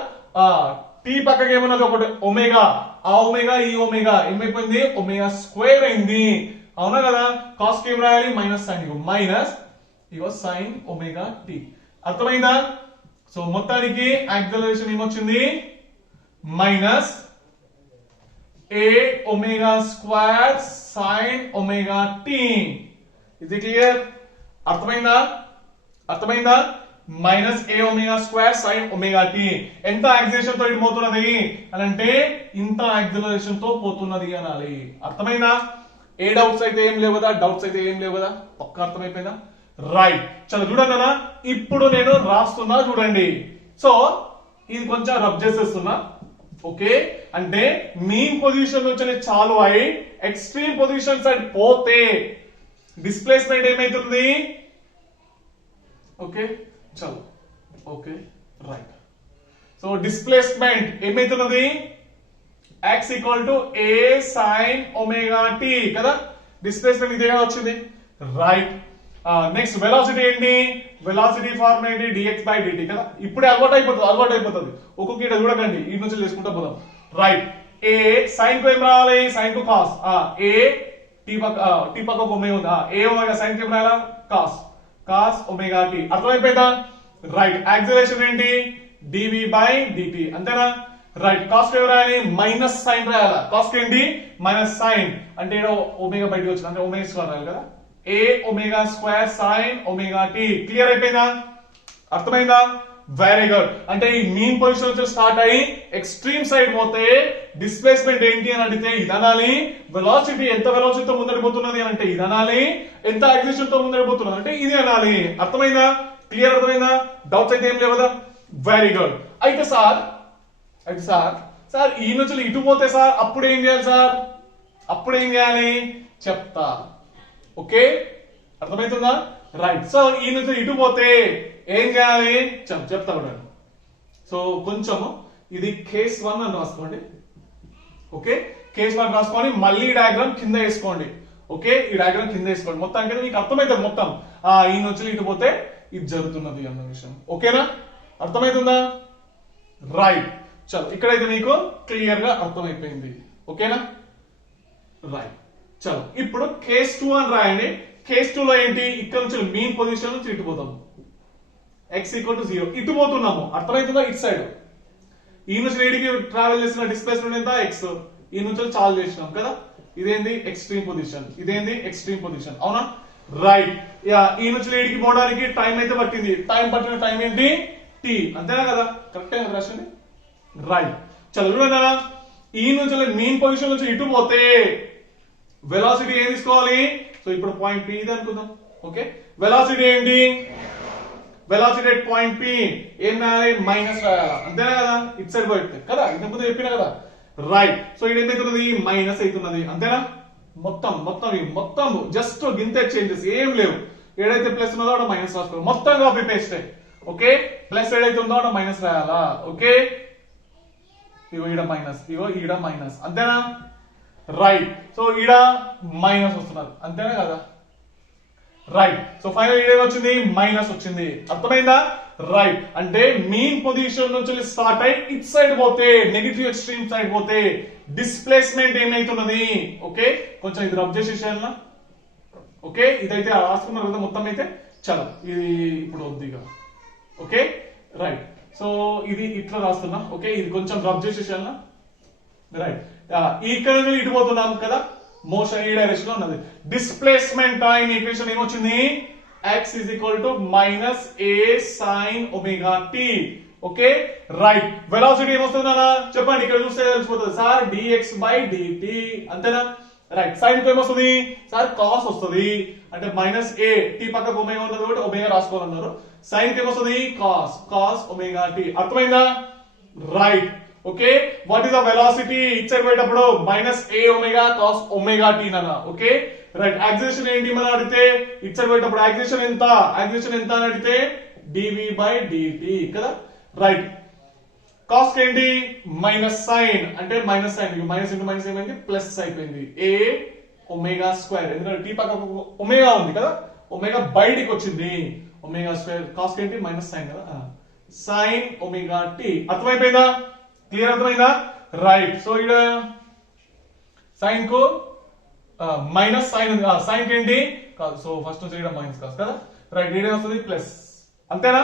టీ పక్కకి ఏమన్నది ఒకటి ఒమేగా ఆ ఒమేగా ఈ ఒమేగా ఏమైపోయింది ఒమేగా స్క్వేర్ అయింది అవునా కదా కాస్ కి ఏం రాయాలి మైనస్ సైన్ మైనస్ ఇగో సైన్ ఒమేగా టీ అర్థమైందా సో మొత్తానికి యాక్సిలరేషన్ ఏమొచ్చింది మైనస్ ఏ omega square sine omega t ఇది క్లియర్ అర్థమైందా మైనస్ ఏ omega square sine omega t ఎంత యాక్సిలరేషన్ తో ఇటు పోతున్నది అని అంటే ఇంత యాక్సిలరేషన్ తో పోతున్నది అనాలి అర్థమైందా ఏ డౌట్స్ అయితే ఏం లేవు కదా పక్కా అర్థమైపోయిందా రైట్ చలో చూడండి అన్న ఇప్పుడు నేను రాస్తున్నా చూడండి సో ఇది కొంచెం రబ్ చేసేస్తున్నా ఓకే అంటే మీన్ పొజిషన్ నుంచి చాలు అయి ఎక్స్ట్రీమ్ పొజిషన్ సైడ్ పోతే డిస్ప్లేస్మెంట్ ఏమైతుంది ఓకే చలో ఓకే రైట్ సో డిస్ప్లేస్మెంట్ ఏమైతున్నది x equal to a sin omega t కదా డిస్ప్లేస్మెంట్ ఇదే కదా వచ్చింది రైట్ నెక్స్ట్ వెలాసిటీ ఏంటి, వెలాసిటీ ఫార్ములా ఏంటి, dx బై dt కదా. ఇప్పుడే అలవాటు అయిపోతుంది ఒక్కొక్క ఈడ చూడకండి, ఈ నుంచి చేసుకుంటా పోదాం. రైట్, ఏ సైన్ కు ఏం రావాలి, సైన్ కు కాస్, ఏ టీ పక్క ఒమేగా ఉంది, ఏ ఒమేగా సైన్ కి ఏం రాయాలా, కాస్ ఒమేగా టీ. అర్థమైపోయిందా. రైట్, యాక్సిలరేషన్ ఏంటి, dv బై dt అంతేనా. రైట్, కాస్ కి ఏం రాయాలి, మైనస్ సైన్ రాయాలా, కాస్ కి ఏంటి మైనస్ సైన్, అంటే ఒమేగా బయటకు వచ్చింది అంటే ఒమేగా స్క్వేర్ రాయాలి కదా, ఏ omega square sine omega t. Clear అయిపోయిందా, అర్థమైందా. Very good. అంటే ఈ మీన్ పొజిషన్ నుంచి స్టార్ట్ అయ్యి ఎక్స్ట్రీమ్ సైడ్ పోతే డిస్ప్లేస్మెంట్ ఏంటి అని అడిగితే ఇది అనాలి, వెలాసిటీ ఎంత వెలాసిటీతో ముందడిపోతున్నది అని అంటే ఇది అనాలి, ఎంత యాక్సిలరేషన్ తో ముందడిపోతున్నది అంటే ఇది అనాలి. అర్థమైందా, క్లియర్ అర్థమైందా, డౌట్స్ అయితే ఏం లేవు కదా. Very good. అయితే సార్ ఈ నుంచి ఇటు పోతే సార్ అప్పుడు ఏం చేయాలి సార్, అప్పుడు ఏం చేయాలి చెప్తా. ఓకే, అర్థమవుతుందా. రైట్, సో ఈ నుంచి ఇటు పోతే ఏం చేయాలి చెప్తా కూడా. సో కొంచెం ఇది కేస్ 1 అని రాసుకోండి. ఓకే, కేస్ 1 రాసుకొని మళ్ళీ డయాగ్రామ్ కింద వేసుకోండి. ఓకే, ఈ డయాగ్రామ్ కింద వేసుకోండి మొత్తానికి మీకు అర్థమవుతుంది మొత్తం. ఈ నుంచి ఇటు పోతే ఇది జరుగుతున్నది అన్న విషయం. ఓకేనా, అర్థమవుతుందా. రైట్, చలో ఇక్కడైతే మీకు క్లియర్ గా అర్థమైపోయింది. ఓకేనా. రైట్, చలో ఇప్పుడు కేస్ 2 అని రాయండి. కేస్ 2 లో ఏంటి, ఇక్కడ నుంచి మీన్ పొజిషన్ నుంచి ఇటు పోతాము, x ఈక్వల్ టు 0 ఇటు పోతున్నాము. అర్థమవుతుందా, ఇటు సైడ్ ఈ నుంచి ఏడికి ట్రావెల్ చేసిన డిస్ప్లేస్మెంట్ ఎంత x, ఈ నుంచి చాలు చేసినాం కదా, ఇదేంది ఎక్స్ట్రీమ్ పొజిషన్, ఇదేంది ఎక్స్ట్రీమ్ పొజిషన్, అవునా. రైట్, ఈ నుంచి ఏడికి పోవడానికి టైం అయితే పట్టింది, పట్టిన టైం ఏంటి t, అంతేనా కదా, కరెక్టే కదా రాసింది. రైట్, చలో చూడండి, ఈ నుంచి మీన్ పొజిషన్ నుంచి ఇటు పోతే వెలాసిటీ ఏం తీసుకోవాలి. సో ఇప్పుడు పాయింట్ P ఇది అనుకుందాం. ఓకే, వెలాసిటీ ఏంటి, వెలాసిటీ ఎట్ పాయింట్ P ఏం రాయాలి, మైనస్ రాయాలా, అంతేనా కదా, ఇటు సైడ్ పోయి కదా, ఇంతకుముందు చెప్పినా కదా. రైట్, సో ఇది ఏమైతున్నది మైనస్ అవుతున్నది, అంతేనా. మొత్తం జస్ట్ గింతే చేంజెస్ ఏం లేవు. ఏడైతే ప్లస్ ఉన్నదో అక్కడ మైనస్ రాసుకోవాలి, మొత్తం కాపీ పేస్ట్. ఓకే, ప్లస్ ఏడైతే ఉందో అక్కడ మైనస్ రాయాలా. ఓకే, ఇగో ఈడ మైనస్, అంతేనా. రైట్, సో ఈడ మైనస్ వస్తున్నారు, అంతేనా కదా. రైట్, సో ఫైనల్ ఈడ వచ్చింది మైనస్ వచ్చింది, అర్థమైందా. రైట్, అంటే మీన్ పొజిషన్ నుంచి స్టార్ట్ అయి ఇట్ సైడ్ పోతే నెగిటివ్ ఎక్స్ట్రీమ్ సైడ్ పోతే డిస్ప్లేస్మెంట్ ఏమైతున్నది. ఓకే, కొంచెం ఇది రబ్ చేసేసాను. ఓకే, ఇదైతే రాసుకున్నారు కదా మొత్తం అయితే. చలో ఇది ఇప్పుడు వద్దు ఇక. ఓకే, రైట్, సో ఇది ఇట్లా రాస్తున్నా. ఓకే, ఇది కొంచెం రబ్ చేసేసాను. రైట్, ఇక్కడ ఇటు పోతున్నాం కదా, మోషన్ ఈ డైరెక్షన్ లో ఉన్నది. డిస్ప్లేస్మెంట్ టైం ఈక్వేషన్ ఏమొచ్చింది, x is equal to minus a sin omega t. Okay, right, velocity ఏమొస్తుంది అన్న చెప్పండి, ఇక్కడ చూస్తే తెలిసిపోతుంది సార్, dx by dt అంతేనా. రైట్, సైన్ కు ఏమొస్తుంది సార్, కాస్ వస్తుంది, అంటే మైనస్ a, t పక్కకు ఒమేగా ఉన్నది కాబట్టి ఒమేగా రాసుకోవాలన్నారు. సైన్ కి ఏమొస్తుంది కాస్ ఒమేగా t. అర్థమైందా. Right, okay, what is the velocity ఇట్ సైడ్ పోయేటప్పుడు minus a omega cos omega t అన్న. ఓకే, రైట్, యాక్సిలరేషన్ ఏంటి మనం అడిగితే ఇట్ సైడ్ పోయేటప్పుడు యాక్సిలరేషన్ ఎంత అని అడిగితే dv బై dt కదా. రైట్, కాస్ ఏంటి మైనస్ సైన్, అంటే minus sine, minus into minus ఏమైంది ప్లస్ అయిపోయింది, a ఒమేగా స్క్వేర్, ఎందుకంటే t పక్క ఒమేగా ఉంది కదా, ఒమేగా బయటికి వచ్చింది, ఒమేగా స్క్వేర్, కాస్ ఏంటి మైనస్ సైన్ కదా, సైన్ ఒమేగా t. అర్థమైపోయిందా, క్లియర్ అర్థమైందా. రైట్, సో ఇక్కడ సైన్ కు మైనస్ సైన్ ఉంది, సైన్ ఏంటి కాదు, సో ఫస్ట్ నుంచి ఇక్కడ మైనస్ కాదు కదా. రైట్, ఇక్కడ వస్తుంది ప్లస్, అంతేనా.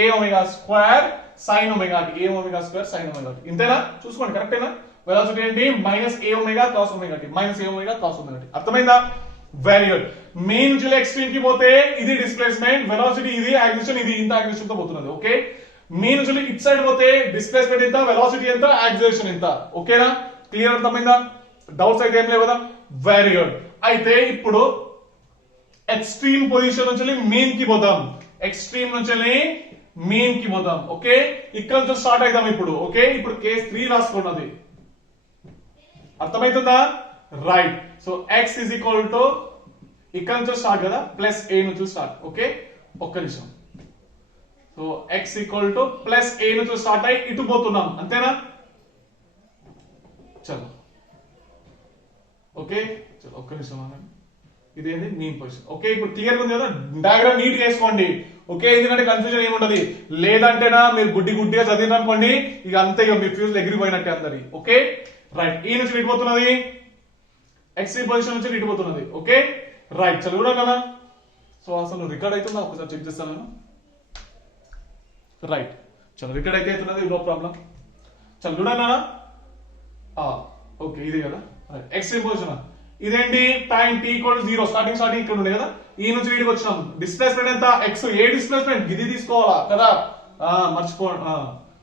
A omega square sine omega t, a omega square sine omega t, ఇంతేనా, చూసుకోండి కరెక్టేనా. వెలాసిటీ ఏంటి మైనస్ ఏ omega cos omega t, minus ఏ ఒమేగా కాస్ ఒమేగా టీ. అర్థమైందా. Very good. మెయిన్ నుంచి ఎక్స్ట్రీమ్ కి పోతే ఇది డిస్ప్లేస్మెంట్, వెలాసిటీ ఇది, యాక్సిలరేషన్ ఇది, ఇంత యాక్సిలరేషన్ తో పోతున్నది. ఓకే, మెయిన్ నుంచి ఇట్ సైడ్ పోతే డిస్ప్లేస్మెంట్ ఎంత, వెలాసిటీ ఎంత, యాక్సిలరేషన్ ఎంత. ఓకేనా, క్లియర్ అర్థమైందా, డౌట్స్ అయితే ఏం లేవు కదా. Very good. అయితే ఇప్పుడు ఎక్స్ట్రీమ్ పొజిషన్ నుంచి మీన్ కి పోదాం, ఎక్స్ట్రీమ్ నుంచి మీన్ కి పోదాం. ఓకే, ఇక్కడ నుంచి స్టార్ట్ అవుతాం ఇప్పుడు. ఓకే, ఇప్పుడు కేస్ 3 రాసుకున్నది అర్థమైతుందా. Right, so x is equal to ఇక్కడ నుంచి స్టార్ట్ కదా, ప్లస్ a నుంచి స్టార్ట్. ఓకే, ఒక్క నిమిషం. So x equal to plus a నుంచి స్టార్ట్ అయ్యి ఇటు పోతున్నాం, అంతేనా. చలో ఓకే, చలో ఒక్క నిమిషం అనండి, ఇదేంటి మీన్ పొజిషన్. ఓకే, ఇప్పుడు క్లియర్ ఉంది కదా, డయాగ్రామ్ నీట్ చేసుకోండి. ఓకే, ఎందుకంటే కన్ఫ్యూజన్ ఏముంటది, లేదంటేనా మీరు గుడ్డిగా చదివిన అనుకోండి, ఇక అంతే, ఇక మీ ఫ్యూజ్ ఎగిరిపోయినట్టే అందరి. ఓకే రైట్, ఈ నుంచి ఇటు పోతున్నది, ఎక్స్ట్రీమ్ పొజిషన్ నుంచి ఇటు పోతున్నది. ఓకే రైట్, చలో చూడండి కదా. సో అసలు రికార్డ్ అవుతుందా ఒకసారి చెక్ చేస్తాను నేను. రైట్, చలో రికార్డ్ అయితే అవుతున్నది, నో ప్రాబ్లం. చలో చూడండి అన్న. ఓకే, ఇది కదా రైట్, ఎక్స్ట్రీమ్ పొజిషన్. ఇదేంటి, టైం t = 0, స్టార్టింగ్ ఇక్కడ ఉండే కదా, ఈ నుంచి వీడికి వచ్చినాం. డిస్ప్లేస్మెంట్ ఎంత, x. ఏ డిస్ప్లేస్మెంట్ ఇది తీసుకోవాలా కదా, మర్చిపోండి.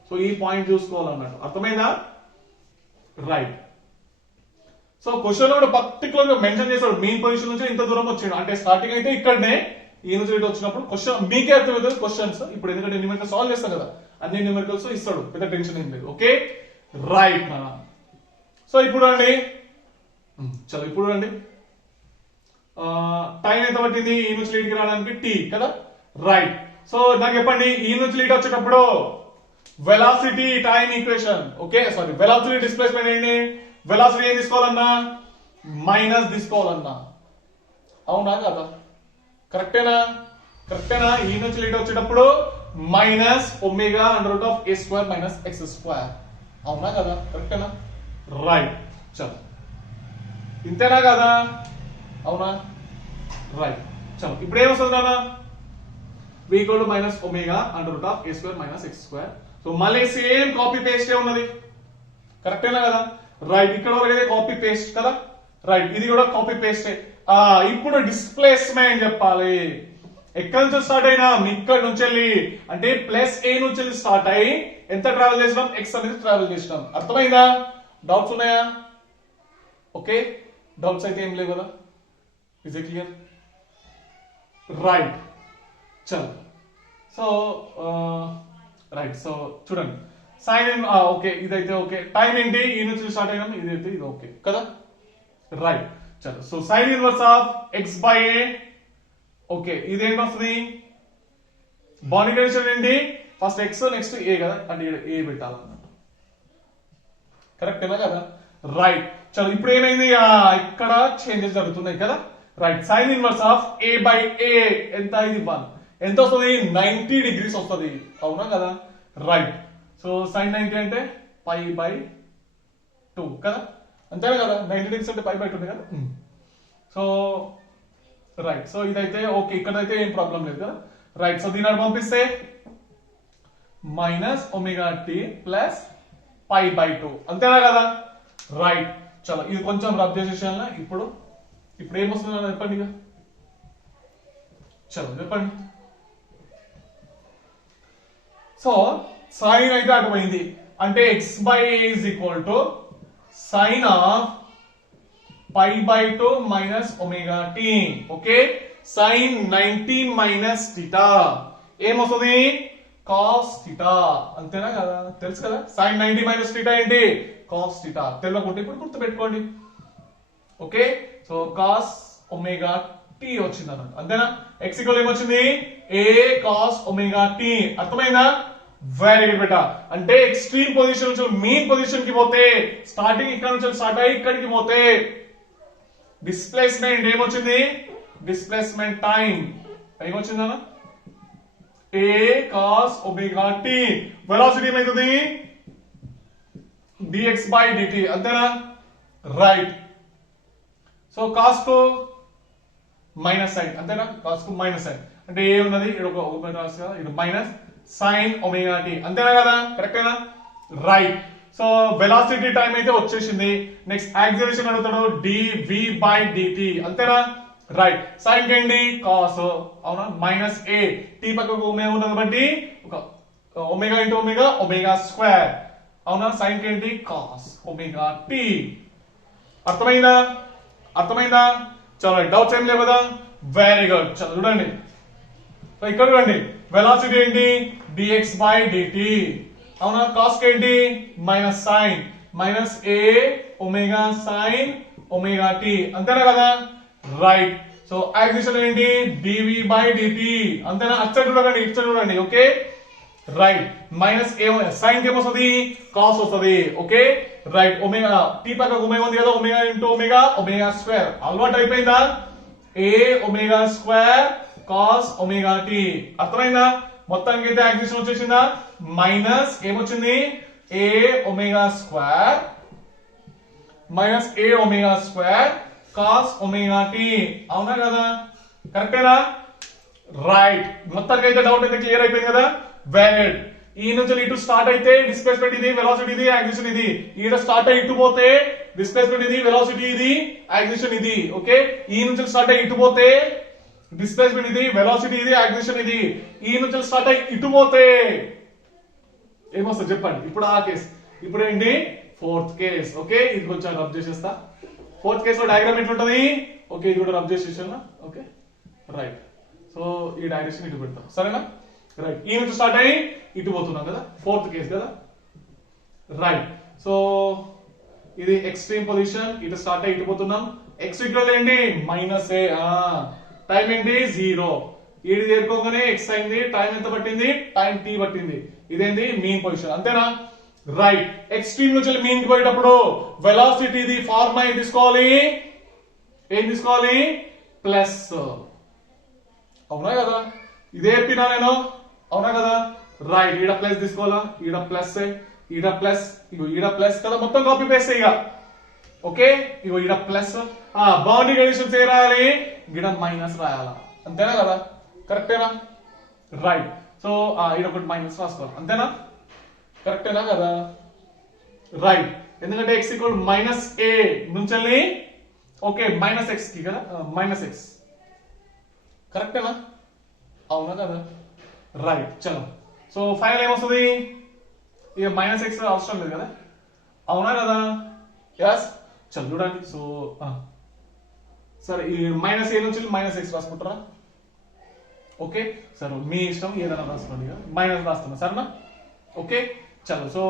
సో ఈ పాయింట్ చూసుకోవాలన్నట్టు, అర్థమైందా? రైట్. సో క్వశ్చన్ లో పర్టికులర్ గా మెన్షన్ చేశాడు, మెయిన్ పొజిషన్ నుంచి ఇంత దూరం వచ్చిండు అంటే స్టార్టింగ్ అయితే ఇక్కడనే, ఈ నుంచి ఇటు వచ్చినప్పుడు క్వశ్చన్ మీకే అర్థమవుతుంది క్వశ్చన్స్. ఇప్పుడు ఎందుకంటే న్యూమెరికల్ సాల్వ్ చేస్తాం కదా, అన్ని న్యూమెరికల్స్ ఇస్తాడు, పెద్ద టెన్షన్ ఏం లేదు. Okay right. సో ఇప్పుడు అండి, చలో ఇప్పుడు రండి, టైం ఎంత పట్టింది ఈ నుంచి లీడ్కి రావడానికి, టీ కదా. రైట్, సో నాకు చెప్పండి, ఈ నుంచి లీడ్ వచ్చేటప్పుడు velocity time equation. Okay sorry, velocity displacement ఏంటి, వెలాసిటీ ఏం తీసుకోవాలన్నా, మైనస్ తీసుకోవాలన్నా, అవునా కదా, కరెక్టేనా? కరెక్టేనా, ఈ నుంచి లీడ్ వచ్చేటప్పుడు మైనస్ ఒమేగా √a² - x², అవునా కదా, కరెక్టేనా? రైట్, చలో ఇంతేనా కదా, అవునా? రైట్, చలో ఇప్పుడు ఏమొస్తుంది నాన్న, v = -omega √a² - x². So మళ్ళీ సేమ్ కాపీ పేస్ట్ ఉన్నది, కరెక్టేనా కదా. రైట్, ఇక్కడ వరకు అయితే కాపీ పేస్ట్ కదా. రైట్, ఇది కూడా కాపీ పేస్ట్. ఇప్పుడు డిస్ప్లేస్మెంట్ చెప్పాలి. ఎక్కడి నుంచి స్టార్ట్ అయినా, ఇక్కడ నుంచి వెళ్ళి అంటే +a నుంచి వెళ్ళి స్టార్ట్ అయ్యి ఎంత ట్రావెల్ చేసినాం, x అనేది ట్రావెల్ చేసినాం. అర్థమైందా? డౌట్స్ ఉన్నాయా? ఓకే, డౌట్స్ అయితే ఏం లేవు కదా, ఇస్ ఇట్ క్లియర్? రైట్, చలో. సో రైట్, సో చూడండి, సైన్ ఓకే, ఇదైతే ఓకే. టైం ఏంటి, ఈ నుంచి స్టార్ట్ అయినాం, ఇదైతే ఇది ఓకే కదా. రైట్, చలో. So sine inverse of x/a. Okay, ఇదేంటి వస్తుంది, బౌండరీ కండిషన్ ఏంటి, ఫస్ట్ x నెక్స్ట్ a కదా, అంటే a పెట్టాలన్నమాట, కరెక్టేనా కదా. రైట్, చలో ఇప్పుడు ఏమైంది, ఇక్కడ చేంజెస్ జరుగుతున్నాయి కదా. Right, sign inverse of a/a ఎంత, ఇది 1, ఎంత వస్తుంది, 90 degrees వస్తుంది, అవునా కదా. రైట్, సో సైన్ 90 అంటే π/2 కదా, అంతేనా కదా, 90 degrees అంటే π/2 కదా. సో రైట్, సో ఇదైతే ఓకే, ఇక్కడైతే ఏం ప్రాబ్లం లేదు కదా. రైట్, సో దీని పంపిస్తే -ωt + π/2, అంతేనా కదా. రైట్, చలో ఇది కొంచెం రబ్ చేసేసాను. ఇప్పుడు ఏమొస్తుంది చెప్పండి, ఇక చలో చెప్పండి. సో సైన్ అయితే అటు పోయింది, అంటే x/a = sign of π/2 - ωt. Okay, sign 90 - θ ఏమొస్తుంది, cos θ, అంతేనా కదా, తెలుసు కదా. సైన్ 90 - θ ఏంటి, cos θ. తెలియకుంటే ఇప్పుడు గుర్తు పెట్టుకోండి. ఓకే, సో cos ωt వచ్చింది అన్నమాట, అంతేనా. x = ఏమొచ్చింది, a cos ωt. అర్థమైందా? వెరీ గుడ్ బేటా. అంటే ఎక్స్ట్రీమ్ పొజిషన్ నుంచి మీన్ పొజిషన్ కి పోతే, స్టార్టింగ్ ఇక్కడ నుంచి స్టార్ట్ అయ్యి ఇక్కడికి పోతే డిస్ప్లేస్మెంట్ ఏమొచ్చింది, డిస్ప్లేస్మెంట్ టైం ఏమొచ్చింది అన్న, a cos ωt. వెలాసిటీ ఏమైతుంది, dx/dt, అంతేనా. రైట్, సో cos కు మైనస్ సైన్, అంతేనా, cos కు మైనస్ సైన్ అంటే ఏ ఉన్నది, ఇక్కడ ఒక రాసి కదా, ఇది మైనస్ sin ωt, అంతేనా కదా, కరెక్టేనా. రైట్, సో వెలాసిటీ టైం అయితే వచ్చేసింది. నెక్స్ట్ యాక్సిలరేషన్ అడుగుతాడు, dv/dt, అంతేనా. రైట్, సైన్ ఏంటి, కాస్, అవునా, -a, t పక్కకు ఒమేగా ఉన్నది కాబట్టి ఒక ఒమేగా × ఒమేగా, ω², అవునా. సైన్ ఏంటి, కాస్ ωt. అర్థమైందా? అర్థమైందా? చలో, డౌట్స్ ఏం లేవు కదా. వెరీ గుడ్, చలో చూడండి. సో ఇక్కడ చూడండి, వెలాసిటీ ఏంటి, dx/dt, అవునా. కాస్ట్ ఏంటి, minus sign, -a ωsin ωt, అంతేనా కదా. రైట్, సో యాక్సిలరేషన్ ఏంటి, dv/dt, అంతేనా. అచ్చ చూడండి, ఇచ్చ చూడండి. ఓకే రైట్, -a సైన్ కి ఏమొస్తుంది, కాస్ వస్తుంది. ఓకే రైట్, ఒమేగా t పక్కకు ఒమేగా ఉంది కదా, ఒమేగా × ఒమేగా, ω². అలవాటు అయిపోయిందా? A omega square cos omega t. అర్థమైందా? మొత్తానికి అయితే యాక్సిషన్ వచ్చేసిందా మైనస్ ఏమొచ్చింది a omega square minus A omega square cos omega t. అవునా కదా? కరెక్టేనా? రైట్. మొత్తానికి అయితే డౌట్ అయితే క్లియర్ అయిపోయింది కదా? వెల్, ఈ నుంచి ఇటు స్టార్ట్ అయితే డిస్ప్లేస్మెంట్ ఇది, వెలాసిటీ ఇది, యాక్సిషన్ ఇది. ఈడ స్టార్ట్ అయ్యి ఇటు పోతే డిస్ప్లేస్మెంట్ ఇది, వెలాసిటీ ఇది, యాక్సిషన్ ఇది. ఓకే, ఈ నుంచి స్టార్ట్ అయ్యి ఇటు పోతే డిస్ప్లేస్మెంట్ ఇది, వెలాసిటీ ఇది, యాక్సిషన్ ఇది. ఈ నుంచి స్టార్ట్ అయ్యి ఇటు పోతే ఏమొస్తుంది చెప్పండి. ఇప్పుడు ఆ కేసు, ఇప్పుడు ఏంటి ఫోర్త్ కేస్. ఓకే, ఇది కొంచెం రబ్ చేసేస్తా. ఫోర్త్ కేస్ లో డయాగ్రామ్ ఎట్లుంటది? ఓకే, ఇది కూడా రబ్ చేసేసాను. Okay right. సో ఈ డైరెక్షన్ ఇటు పెడతాం, సరేనా? రైట్, ఈ నుంచి స్టార్ట్ అయ్యి ఇటు పోతున్నాం కదా, ఫోర్త్ కేస్ కదా. రైట్, సో ఇది ఎక్స్ట్రీమ్ పొజిషన్, ఇటు స్టార్ట్ అయ్యి ఇటు పోతున్నాం. ఎక్స్ ఈక్వల్ ఏంటి మైనస్ ఏ, టైం ఏంటి 0. ఇది చేరుకోగానే ఎక్స్ అయింది. టైం ఎంత పట్టింది? టైం టీ పట్టింది. ఇదేంటి మీన్ పొజిషన్, అంతేనా? రైట్, ఎక్స్ట్రీమ్ నుంచి మీన్ కి పోయేటప్పుడు వెలాసిటీ ఇది ఫార్ములా ఏం తీసుకోవాలి? ఏం తీసుకోవాలి? ప్లస్. అవునా కదా? ఇదే చెప్పినా నేను, అవునా కదా? రైట్, ఈడ ప్లస్ తీసుకోవాలా, ఈడ ప్లస్, ఈడ ప్లస్, ఇగో ఈడ ప్లస్ కదా, మొత్తం కాపీ పేస్ట్ ఇక. ఓకే, ఇగో ఈడ ప్లస్. బౌండరీ కండిషన్స్ ఏ రాయాలి? ఈడ మైనస్ రాయాలా, అంతేనా కదా? కరెక్టేనా? రైట్, సో ఈడ ఒకటి మైనస్ రాసుకోవాలి, అంతేనా? కరెక్టేనా కదా? రైట్, ఎందుకంటే ఎక్స్ ఈక్వల్ మైనస్ ఏ నుంచి ఓకే మైనస్ ఎక్స్ కి కదా, మైనస్ ఎక్స్. కరెక్టేనా? అవునా కదా? రైట్, చలో. సో ఫైనల్ ఏమొస్తుంది? ఇక మైనస్ ఎక్స్ అవసరం లేదు కదా, అవునా కదా? ఎస్, చలో చూడండి. సో సరే, ఈ మైనస్ ఏ నుంచి మైనస్ ఎక్స్ రాసుకుంటారా? ఓకే, సరే మీ ఇష్టం, ఏదైనా రాసుకోండి. మైనస్ రాస్తున్నా, సరేనా? ఓకే, చలో. సో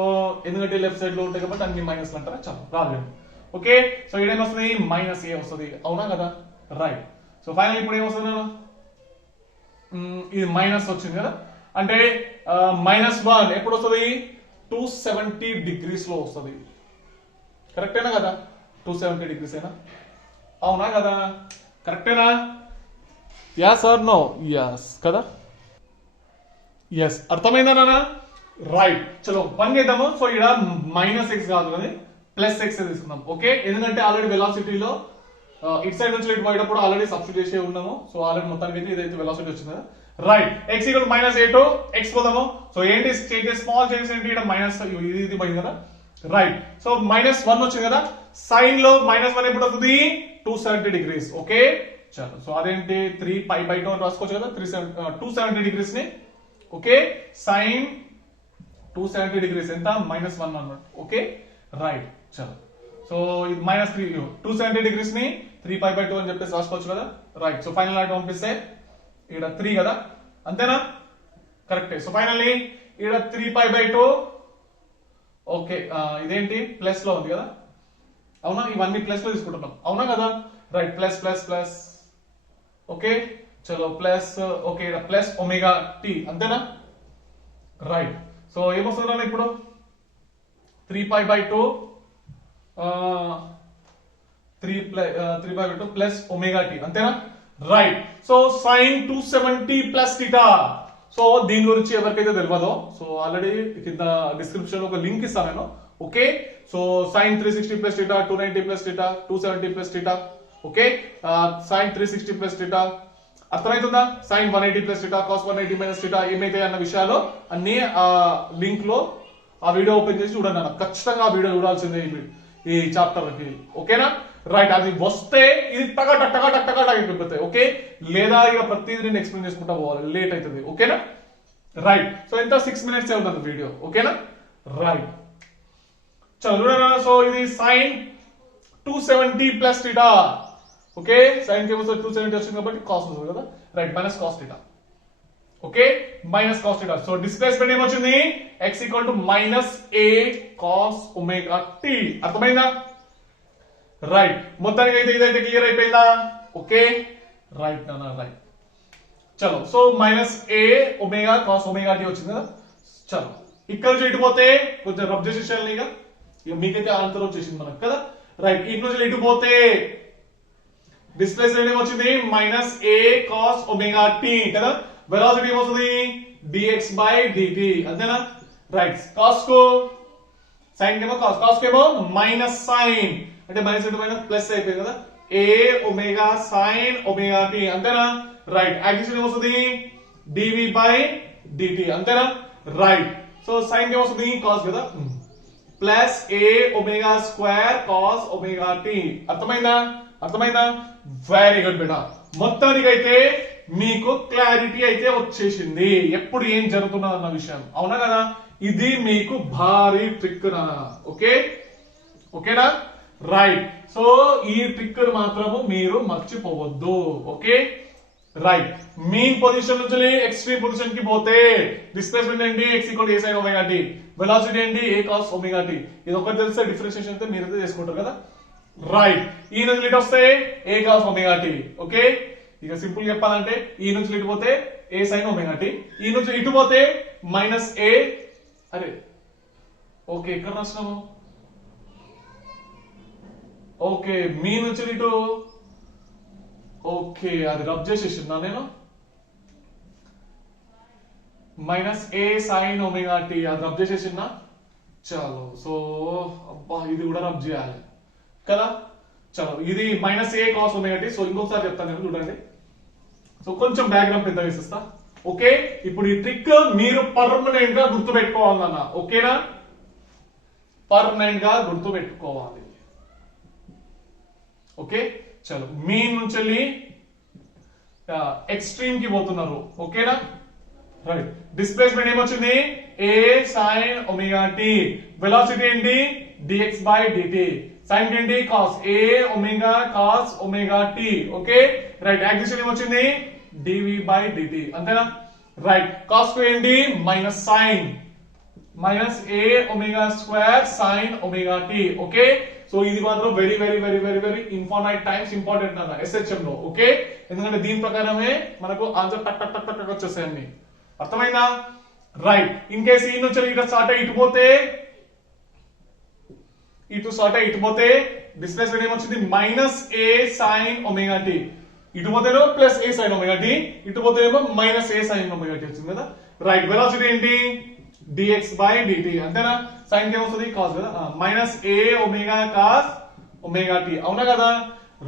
ఎందుకంటే లెఫ్ట్ సైడ్ లో ఉంటాయి కాబట్టి అన్ని మైనస్ అంటారా? చలో రాలేదు. ఓకే, సో ఇదేమొస్తుంది? మైనస్ ఏ వస్తుంది, అవునా కదా? రైట్, సో ఫైనల్ ఇప్పుడు ఏమొస్తుంది? ఇది మైనస్ వచ్చింది కదా, అంటే -1 ఎప్పుడు వస్తుంది? 270 డిగ్రీస్ లో వస్తుంది. కరెక్టేనా కదా? 270 డిగ్రీస్ ఏనా? అవునా కదా? కరెక్టేనా? yes or no? yes కదా? ఎస్, అర్థమైందా నాన్న? రైట్, చలో పని చేద్దాము. సో ఇక్కడ మైనస్ ఎక్స్ కాదు కానీ ప్లస్ ఎక్స్ తీసుకుందాం. ఓకే, ఎందుకంటే ఆల్రెడీ వెలాసిటీలో ఇటు సైడ్ నుంచి ఇటు పోయేటప్పుడు ఆల్రెడీ సబ్స్టిట్యూట్ చేసే ఉన్నాము. సో ఆల్రెడీ మొత్తానికి అయితే ఇదైతే వెలాసిటీ వచ్చింది కదా. Right, x equal minus A to X పోదాము. సో ఏంటి చేంజెస్, స్మాల్ చేంజెస్ ఏంటి? ఇక్కడ మైనస్ ఇది పోయింది కదా. రైట్, సో -1 వచ్చింది కదా. సైన్ లో -1 ఎప్పుడు వస్తుంది? 270 డిగ్రీస్. ఓకే, చలో. సో అదేంటి 3π/2 అని రాసుకోవచ్చు కదా, 270 డిగ్రీస్ ని. ఓకే, సైన్ 270 డిగ్రీస్ ఎంత? -1 అన్నమాట. ఓకే రైట్, చలో. సో ఇది -3, 270 డిగ్రీస్ ని 3π/2 అని చెప్పేసి రాసుకోవచ్చు కదా. రైట్, సో ఫైనల్ అటు పంపిస్తే ఇక్కడ 3 కదా, అంతేనా? కరెక్టే. సో ఫైనల్లీ ఇక్కడ 3π/2. ఓకే, ఇదేంటి ప్లస్ లో ఉంది కదా, అవునా? ఇవన్నీ ప్లస్ లో తీసుకుంటున్నాం, అవునా కదా? Right, plus plus plus. Okay, చలో ప్లస్. ఓకే, ఇక్కడ ప్లస్ ఒమేగా టీ, అంతేనా? రైట్, సో ఏమొస్తుందా ఇప్పుడు? 3π/2 3π/2 ప్లస్ ఒమేగా టీ, అంతేనా? Right, so sine 270 plus theta. So దీని గురించి ఎవరికైతే తెలియదో, సో ఆల్రెడీ కింద డిస్క్రిప్షన్ లో ఒక లింక్ ఇస్తాను నేను. Okay, so sine 360 plus theta, 290 plus theta, 270 plus theta. Okay, sine 360 plus theta అర్థమవుతుందా? Sine 180 plus theta, cos 180 minus theta ఏమైతే అన్న విషయాలు అన్ని ఆ లింక్ లో ఆ వీడియో ఓపెన్ చేసి చూడండి అన్న. ఖచ్చితంగా ఆ వీడియో చూడాల్సిందే ఈ చాప్టర్ కి. ఓకేనా? రైట్, అది వస్తే ఇది టగా అయిపోతాయి. ఓకే, లేదా ఇక ప్రతిదీ నేను ఎక్స్ప్లెయిన్ చేసుకుంటా పోవాలి, లేట్ అవుతుంది. ఓకేనా? రైట్, సో ఎంత 6 minutes ఉంటుంది వీడియో. ఓకేనా? రైట్, చలో చూడనా. సో ఇది sine 270 plus theta. Okay, sine కి 270 వచ్చింది కాబట్టి కాస్ వస్తుంది కదా. Right, minus cos theta. Okay, minus cos theta. So displacement ఏమొచ్చింది? x equal to -a cos omega t. అర్థమైందా? రైట్, మొత్తానికి అయితే ఇదైతే క్లియర్ అయిపోయిందా? ఓకే రైట్ నాన్న, రైట్. చలో, so -a omega cos omega t వచ్చింది కదా. చలో, ఇక్కడ నుంచి ఇటు పోతే కొంచెం రబ్ చేసేసాను ఇక మీకైతే ఆన్సర్ వచ్చేసింది మనకు కదా. రైట్, ఇటు నుంచి ఇటు పోతే డిస్ప్లేస్మెంట్ ఏమొచ్చింది మైనస్ ఏ కాస్ ఒమేగా టీ కదా, వెలాసిటీ ఏమొస్తుంది డిఎక్స్ బై డిటి అంతేనా. రైట్ కాస్ కు సైన్ కేమో కాస్, కాస్ కేమో మైనస్ సైన్ అంటే మైనస్ ఇంటూ మైనస్ ప్లస్ అయిపోయింది కదా, ఏ ఒమేగా సైన్ ఒమేగా టీ అంతేనా. రైట్ యాక్సిషన్ ఏమొస్తుంది డివి బై డిటి అంతేనా. రైట్ సో సైన్ ఏమొస్తుంది కాస్ కదా, ప్లస్ ఏ omega square cos omega t. అర్థమైందా అర్థమైందా, వెరీ గుడ్ బేటా. మొత్తానికైతే మీకు క్లారిటీ అయితే వచ్చేసింది ఎప్పుడు ఏం జరుగుతున్నది అన్న విషయం, అవునా కదా. ఇది మీకు భారీ ట్రిక్ నా, ఓకే ఓకేనా. రైట్ సో ఈ ట్రిక్ మాత్రము మీరు మర్చిపోవద్దు, ఓకే. రైట్ మీన్ పొజిషన్ నుంచి ఎక్స్ట్రీమ్ పొజిషన్ కి పోతే డిస్ప్లేస్మెంట్ ఏంటి x ఈక్వల్ ఏ సైన్ ఒమేగా టీ, వెలాసిటీ ఏంటి ఏ కాస్ ఒమేగా టీ. ఇది ఒకటి తెలిస్తే డిఫరెన్షియేషన్ అయితే మీరైతే చేసుకుంటారు కదా. రైట్ ఈ నుంచి లిట్ వస్తే ఏ కాస్ ఒమేగా టీ, ఓకే. ఇక సింపుల్ చెప్పాలంటే ఈ నుంచి ఇటు పోతే ఏ సైన్ ఒమేగా టీ, ఈ నుంచి ఇటు పోతే మైనస్ ఏ, అరే ఓకే ఎక్కడ రాసినాము, ఓకే మీ నుంచి ఇటు, ఓకే అది రబ్ చేసేసిందా నేను, మైనస్ ఏ సైన్ ఒమేగా టీ అది రబ్ చేసేసిందా. చలో సో అబ్బా ఇది కూడా రబ్ చేయాలి కదా. చలో ఇది మైనస్ ఏ కాస్ ఒమేగా టీ. సో ఇంకొకసారి చెప్తాను నేను చూడండి. సో కొంచెం బ్యాక్గ్రౌండ్ పెద్ద వేసిస్తా, ఓకే. ఇప్పుడు ఈ ట్రిక్ మీరు పర్మనెంట్ గా గుర్తు పెట్టుకోవాలన్నా, ఓకేనా, పర్మనెంట్ గా గుర్తు పెట్టుకోవాలి, ఓకే. చలో మీన్ నుంచి వెళ్ళి ఎక్స్ట్రీమ్ కి పోతున్నారు, ఓకేనా. రైట్ డిస్ప్లేస్మెంట్ ఏమొచ్చింది a sine omega t, velocity ఏంటి డిఎక్స్ బై డిటి, సైన్ ఏంటి cos a omega cos omega t, okay. Right acceleration ఏమొచ్చింది డివి బై డిటి అంతేనా. రైట్ కాస్ కు ఏంటి మైనస్ సైన్, మైనస్ ఏ omega square sine omega t, okay. So ఇది మాత్రం very very very very very infinite times important అన్న SHM లో, ఓకే. ఎందుకంటే దీని ప్రకారమే మనకు ఆన్సర్ టక్ టక్ టక్ టక్ వచ్చేసాయి అన్ని, అర్థమైందా. రైట్ ఇన్ కేసు ఈ నుంచి ఇటు స్టార్ట్ అయ్యి ఇటు పోతే, ఇటు స్టార్ట్ అయ్యి ఇటు పోతే డిస్ప్లేస్మెంట్ ఏమొచ్చింది మైనస్ ఏ సైన్ ఒమేగా టీ, ఇటు పోతేనో ప్లస్ ఏ సైన్ ఒమేగా టీ, ఇటు పోతేనేమో మైనస్ ఏ సైన్ ఒమేగా టీ వచ్చింది కదా. రైట్ వెలాసిటీ ఏంటి డిఎక్స్ బై డిటి అంతేనా. సైన్ కి ఏమొస్తుంది కాస్ కదా, మైనస్ ఏ ఒమేగా కాస్ ఒమేగా టీ అవునా కదా.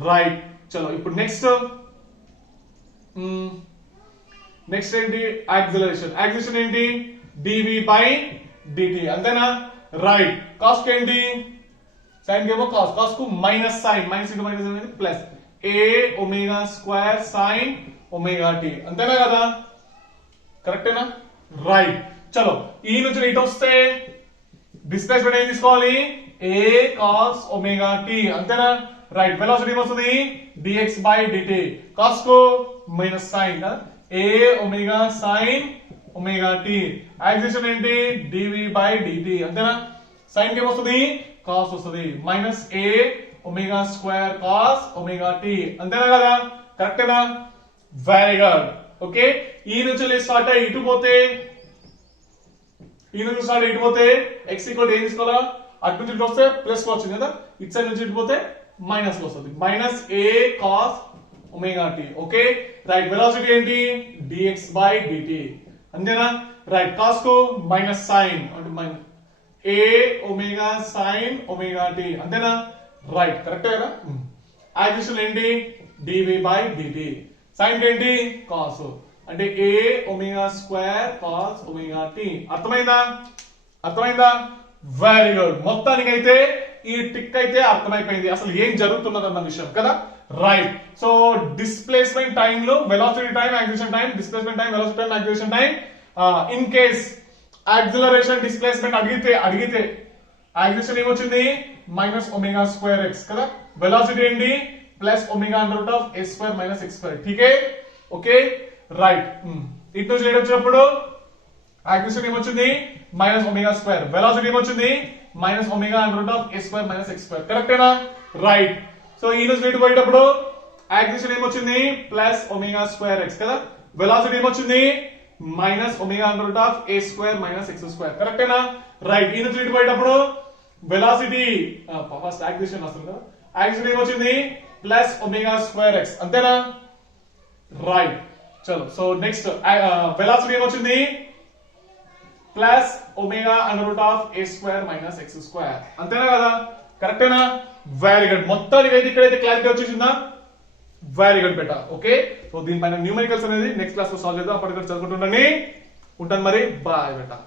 రైట్ చలో ఇప్పుడు నెక్స్ట్ నెక్స్ట్ ఏంటి యాక్సిలరేషన్, యాక్సిలరేషన్ ఏంటి డివి బై డిటి అంతేనా. రైట్ కాస్ కి ఏంటి సైన్ కి ఏమో కాస్, కాస్ కు minus sine, minus into minus అనేది ప్లస్ ఏ omega square sine omega t అంతేనా కదా, కరెక్టేనా. రైట్ చలో ఈ నుంచి ఇటు వస్తే డిస్ప్లేస్మెంట్ ఏం తీసుకోవాలి ఏ కాస్ ఒమేగా టీ అంతేనా. రైట్ వెలాసిటీ ఏమొస్తుంది డిఎక్స్ బై డిటి, కాస్ కు మైనస్ సైన్ కదా, ఏ omega sine omega t, acceleration ఏంటి డివి బై డిటి అంతేనా. సైన్ కి ఏమొస్తుంది కాస్ వస్తుంది, మైనస్ ఏ omega square cos omega t అంతేనా కదా, కరెక్టేనా. Very good, okay. ఈ నుంచి స్టార్ట్ అయ్యి ఇటు పోతే, ఈ నుంచి స్టార్ట్ ఇటు పోతే ఎక్స్ ఈక్వల్ ఏం తీసుకోవాలా, అటు నుంచి ఇటు వస్తే ప్లస్ కు వచ్చింది కదా, ఇటు సైడ్ నుంచి ఇటు పోతే మైనస్ వస్తుంది, మైనస్ ఏ cos omega t, okay. Right velocity ఏంటి డిఎక్స్ బై డిటి అంతేనా. రైట్ కాస్ కు మైనస్ సైన్ అంటే మైనస్ ఏ ఒమేగా సైన్ ఒమేగా టీ అంతేనా. రైట్ కరెక్ట్ కదా. యాక్సిషన్ ఏంటి డివి బై డిటి, సైన్ ఏంటి కాస్ అంటే A omega square cos omega t. అర్థమైందా అర్థమైందా, వెరీ గుడ్. మొత్తానికైతే ఈ ట్రిక్ అయితే అర్థమైపోయింది అసలు ఏం జరుగుతున్నది అన్న విషయం కదా. రైట్ సో డిస్ప్లేస్మెంట్ టైం లో velocity time acceleration time, displacement time velocity time acceleration time. In case acceleration displacement అడిగితే యాక్సిలరేషన్ ఏమొచ్చింది మైనస్ ఒమేగా స్క్వేర్ ఎక్స్ కదా, వెలాసిటీ ఏంటి plus omega under root of s square minus x square, ఠీకే okay. Right ఇటు నుంచి వచ్చినప్పుడు acceleration ఏమొచ్చింది minus omega square, velocity ఏమొచ్చింది minus omega under root of s square minus x square, కరెక్టేనా. Right so ఈ నుంచి ఇటు పోయేటప్పుడు యాక్సిలరేషన్ ఏమొచ్చింది ప్లస్ ఒమేగా స్క్వేర్ ఎక్స్ కదా, వెలాసిటీ ఏమొచ్చింది minus omega under root of a square minus x square, కరెక్టేనా. రైట్ ఈ నుంచి ఇటు పోయేటప్పుడు వెలాసిటీ ఫస్ట్ యాక్సిలరేషన్ వస్తుంది కదా, యాక్సిలరేషన్ ఏమొచ్చింది ప్లస్ ఒమేగా స్క్వేర్ ఎక్స్ అంతేనా రైట్ చలో సో నెక్స్ట్ వెలాసిటీ ఏమొచ్చింది plus omega under root of a square minus x square అంతేనా కదా కరెక్టేనా వెరీ గుడ్ మొత్తానికి అయితే ఇక్కడైతే క్లారిటీ వచ్చేసిందా very good beta okay so దీనిపైన న్యూమెరికల్స్ అనేది నెక్స్ట్ క్లాస్ లో సాల్వ్ చేద్దాం అప్పటికప్పుడు చదువుకుంటుండండి ఉంటాను మరి బాయ్ బెటా